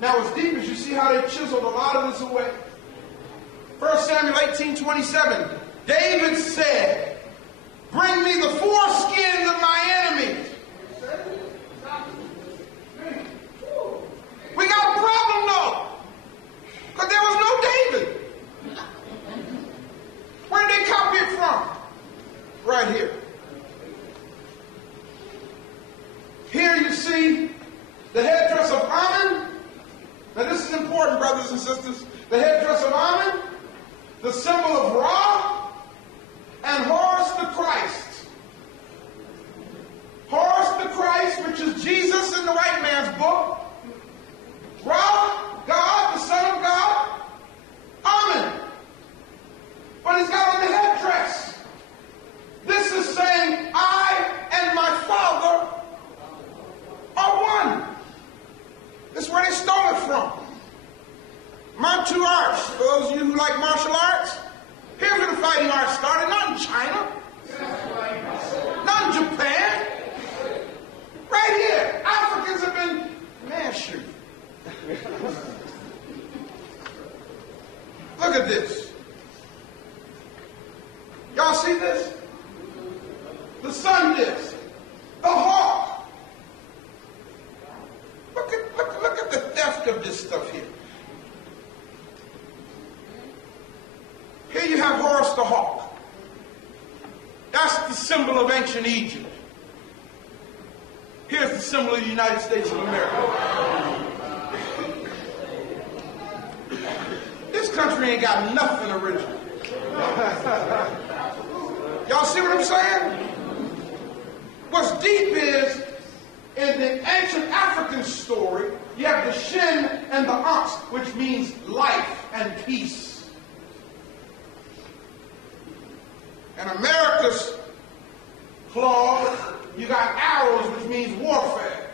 Now as deep as you see how they chiseled a lot of this away. 1 Samuel 18:27. David said, bring me the foreskins of my enemies. We got a problem though. Because there was no David. Where did they copy it from? Right here. Here you see the headdress of Ammon. Now this is important, brothers and sisters. The headdress of Ammon, the symbol of Ra, and Horus the Christ. Horus the Christ, which is Jesus in the white man's book. Ra, God, the Son of God. Amen. But he's got on the headdress. This is saying, I and my Father are one. This is where they stole it from. Martial arts. For those of you who like martial arts, here's where the fighting arts started. Not in China. Not in Japan. Right here. Africans have been, man, shoot. Look at this. Y'all see this? The sun disc. The hawk. Look at the theft of this stuff here. Here you have Horus the hawk. That's the symbol of ancient Egypt. Here's the symbol of the United States of America. This country ain't got nothing original. Y'all see what I'm saying? What's deep is, in the ancient African story, you have the shin and the ox, which means life and peace. And America's claw, you got arrows, which means warfare.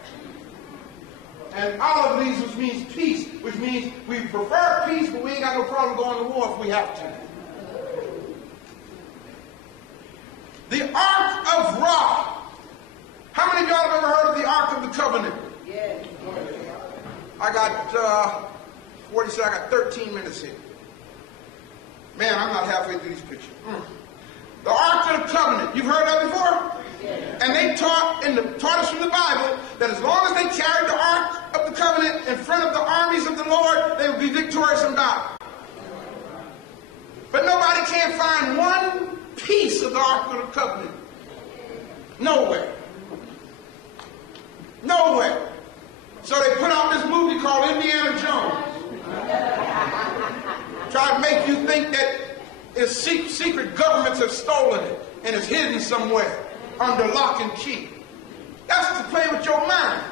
And olive leaves, which means peace, which means we prefer peace, but we ain't got no problem going to war if we have to. The Ark of Ra. How many of y'all have ever heard of the Ark of the Covenant? Yes. I got 40 seconds. I got 13 minutes here. Man, I'm not halfway through these pictures. The Ark of the Covenant. You've heard that before? Yes. And they taught us from the Bible that as long as they carried the Ark of the Covenant in front of the armies of the Lord, they would be victorious in battle. But nobody can find one piece of the Ark of the Covenant. Nowhere. Nowhere. So they put out this movie called Indiana Jones. Try to make you think that its secret governments have stolen it and it's hidden somewhere under lock and key. That's to play with your mind.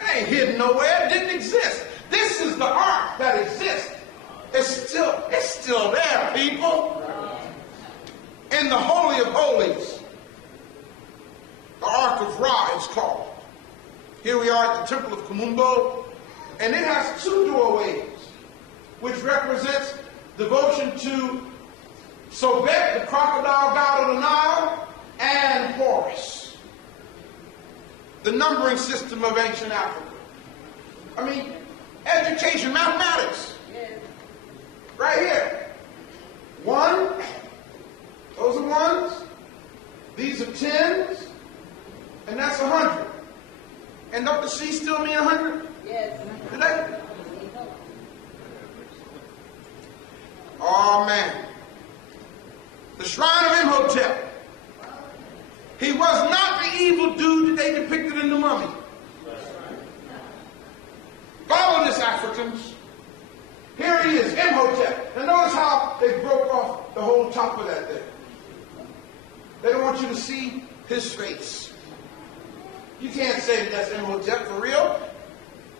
It ain't hidden nowhere. It didn't exist. This is the ark that exists. It's still there, people. In the Holy of Holies. The Ark of Ra is called. Here we are at the Temple of Kumumbo, and it has two doorways, which represents devotion to Sobek, the crocodile god of the Nile, and Horus, the numbering system of ancient Africa. I mean, education, mathematics. Right here. 1, those are 1s, these are 10s, and that's 100. And don't the C still mean 100? Yes. Today? Oh man. The shrine of Imhotep. He was not the evil dude that they depicted in the mummy. Follow this, Africans. Here he is, Imhotep. And notice how they broke off the whole top of that thing. They don't want you to see his face. You can't say that that's Imhotep for real.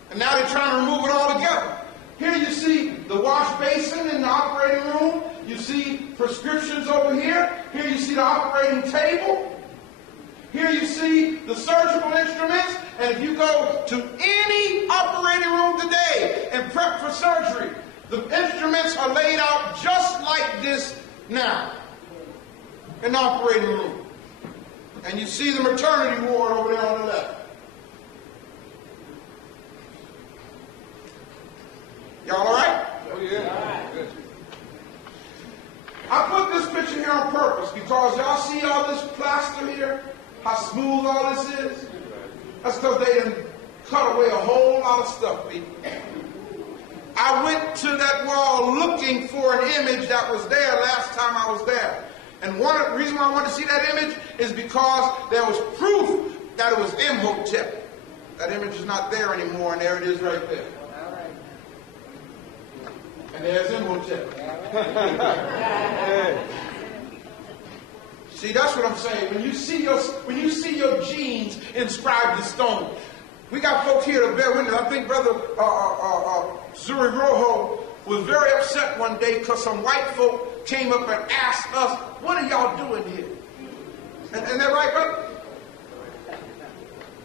And now they're trying to remove it all together. Here you see the wash basin in the operating room. You see prescriptions over here. Here you see the operating table. Here you see the surgical instruments. And if you go to any operating room today and prep for surgery, the instruments are laid out just like this now in the operating room. And you see the maternity ward over there on the left. Y'all all right? Oh, yeah. Good. I put this picture here on purpose because y'all see all this plaster here? How smooth all this is? That's because they done cut away a whole lot of stuff, people. I went to that wall looking for an image that was there last time I was there. And one reason why I wanted to see that image is because there was proof that it was Imhotep. That image is not there anymore, and there it is right there. And there's Imhotep. See, that's what I'm saying. When you see your genes inscribed in stone, we got folks here to bear witness. I think Brother Zuri Rojo was very upset one day because some white folk came up and asked us, "What are y'all doing here?" And they're right, brother?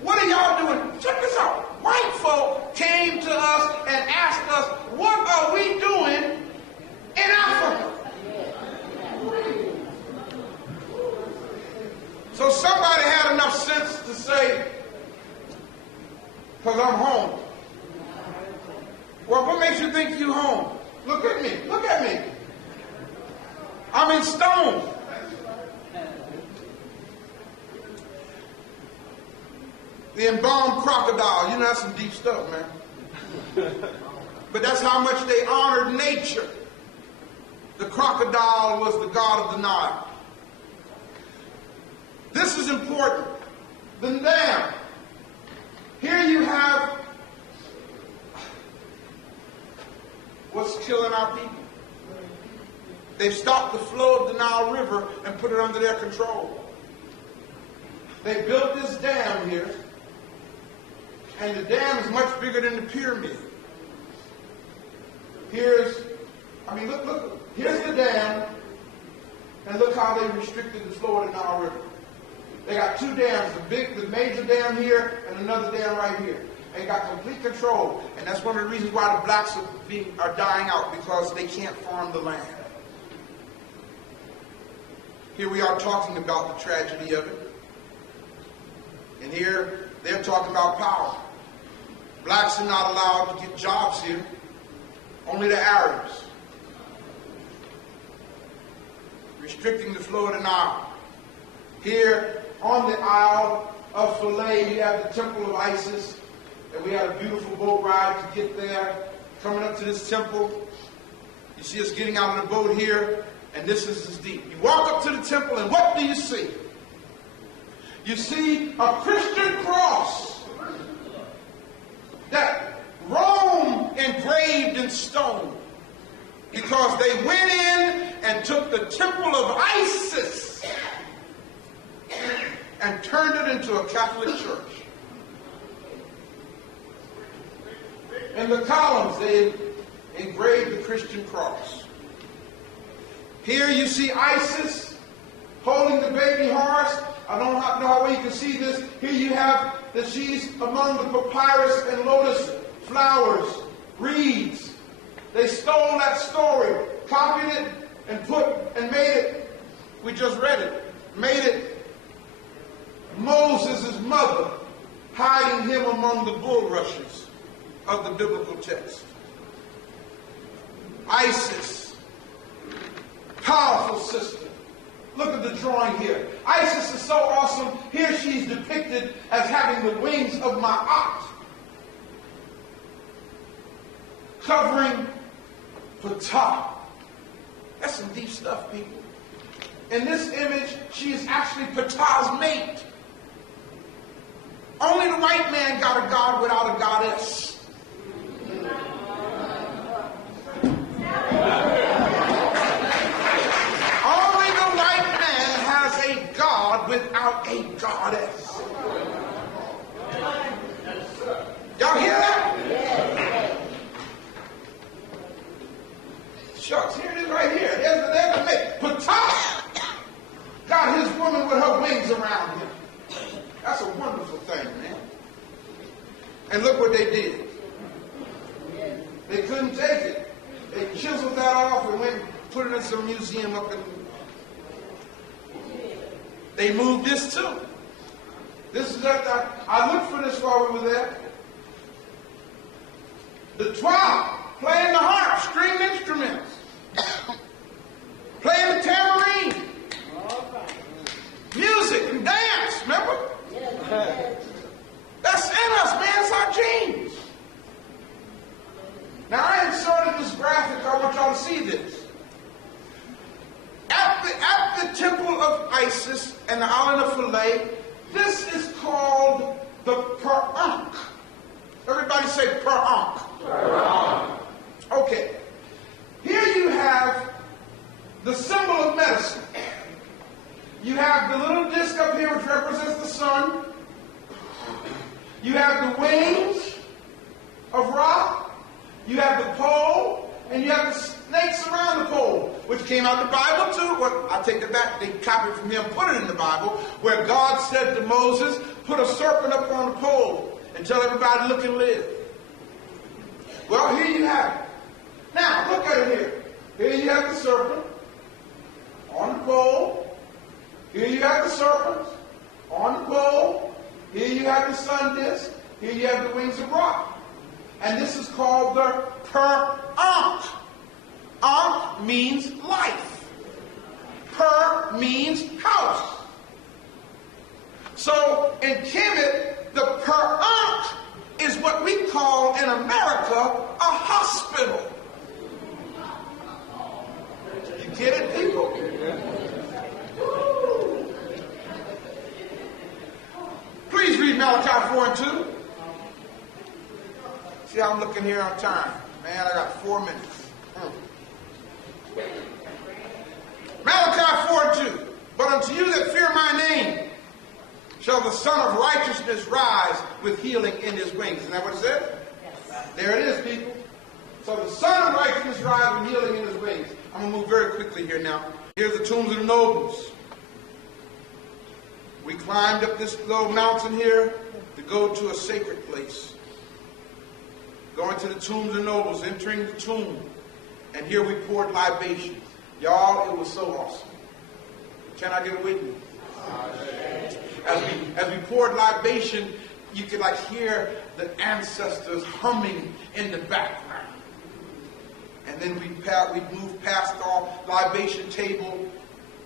What are y'all doing? Check this out. White folk came to us and asked us, "What are we doing in Africa?" So somebody had enough sense to say, "Because I'm home." Well, what makes you think you home? Look at me. Look at me. I'm in stone. The embalmed crocodile. You know, that's some deep stuff, man. But that's how much they honored nature. The crocodile was the god of the Nile. This is important. The dam. Here you have what's killing our people. They've stopped the flow of the Nile River and put it under their control. They built this dam here, and the dam is much bigger than the pyramid. Here's the dam, and look how they restricted the flow of the Nile River. They got two dams, the major dam here and another dam right here. They got complete control, and that's one of the reasons why the blacks are dying out, because they can't farm the land. Here we are talking about the tragedy of it. And here they're talking about power. Blacks are not allowed to get jobs here. Only the Arabs. Restricting the flow of the Nile. Here on the Isle of Philae, you have the Temple of Isis. And we had a beautiful boat ride to get there. Coming up to this temple. You see us getting out of the boat here. And this is deep. You walk up to the temple, and what do you see? You see a Christian cross that Rome engraved in stone, because they went in and took the temple of Isis and turned it into a Catholic church. In the columns, they engraved the Christian cross. Here you see Isis holding the baby horse. I don't know how well you can see this. Here you have that she's among the papyrus and lotus flowers, reeds. They stole that story, copied it, and made it. We just read it. Made it Moses' mother hiding him among the bulrushes of the biblical text. Isis, powerful sister. Look at the drawing here. Isis is so awesome. Here she's depicted as having the wings of Ma'at, covering Ptah. That's some deep stuff, people. In this image, she is actually Ptah's mate. Only the white man got a god without a goddess. Only the white man has a god without a goddess. Y'all hear that? Shucks, here it is right here. There's the mate. Ptah got his woman with her wings around him. That's a wonderful thing, man. And look what they did. They couldn't take it. They chiseled that off and went and put it in some museum up in... They moved this too. This is I looked for this while we were there. The 12 playing the harp, stringed instruments. Playing the tambourine. Music and dance, remember? That's in us, man. It's our genes. Now, I inserted this graphic. I want y'all to see this. At the temple of Isis and the island of Philae, this is called the Per-Ankh. Everybody say Per-Ankh. Per-Ankh. Okay. Here you have the symbol of medicine. You have the little disc up here which represents the sun. You have the wings of Ra. You have the pole. And you have the snakes around the pole, which came out of the Bible too. Well, I take it back. They copied from him, put it in the Bible, where God said to Moses, put a serpent up on the pole and tell everybody, look and live. Well, here you have it. Now, look at it here. Here you have the serpent on the pole. Here you have the serpent on the pole. Here you have the sun disk. Here you have the wings of Ra. And this is called the Per-Ankh. Ankh means life. Per means house. So in Kemet, the Per-Ankh is what we call in America a hospital. You get it, people? Please read Malachi 4 and 2. See how I'm looking here on time. Man, I got 4 minutes. Malachi 4 and 2. But unto you that fear my name shall the Son of Righteousness rise with healing in his wings. Isn't that what it said? Yes. There it is, people. So the Son of Righteousness rise with healing in his wings. I'm going to move very quickly here now. Here's the tombs of the nobles. We climbed up this little mountain here to go to a sacred place. Going to the tombs of nobles, entering the tomb. And here we poured libations. Y'all, it was so awesome. Can I get a witness? As we poured libation, you could like hear the ancestors humming in the background. And then we moved past our libation table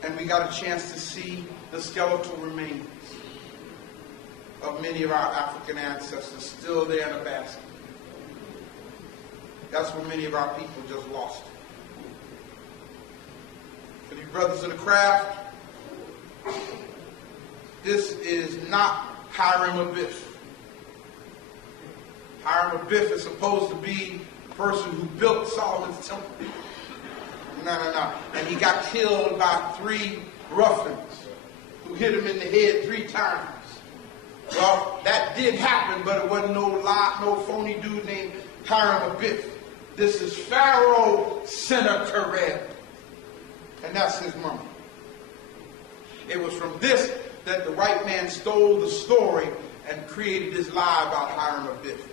and we got a chance to see the skeletal remains of many of our African ancestors still there in a basket. That's where many of our people just lost it. For you brothers of the craft, this is not Hiram Abiff. Hiram Abiff is supposed to be the person who built Solomon's temple. No. And he got killed by 3 ruffians. who hit him in the head 3 times. Well, that did happen, but it wasn't no phony dude named Hiram Abiff. This is Pharaoh Sennacherib, and that's his mama. It was from this that the white man stole the story and created this lie about Hiram Abiff.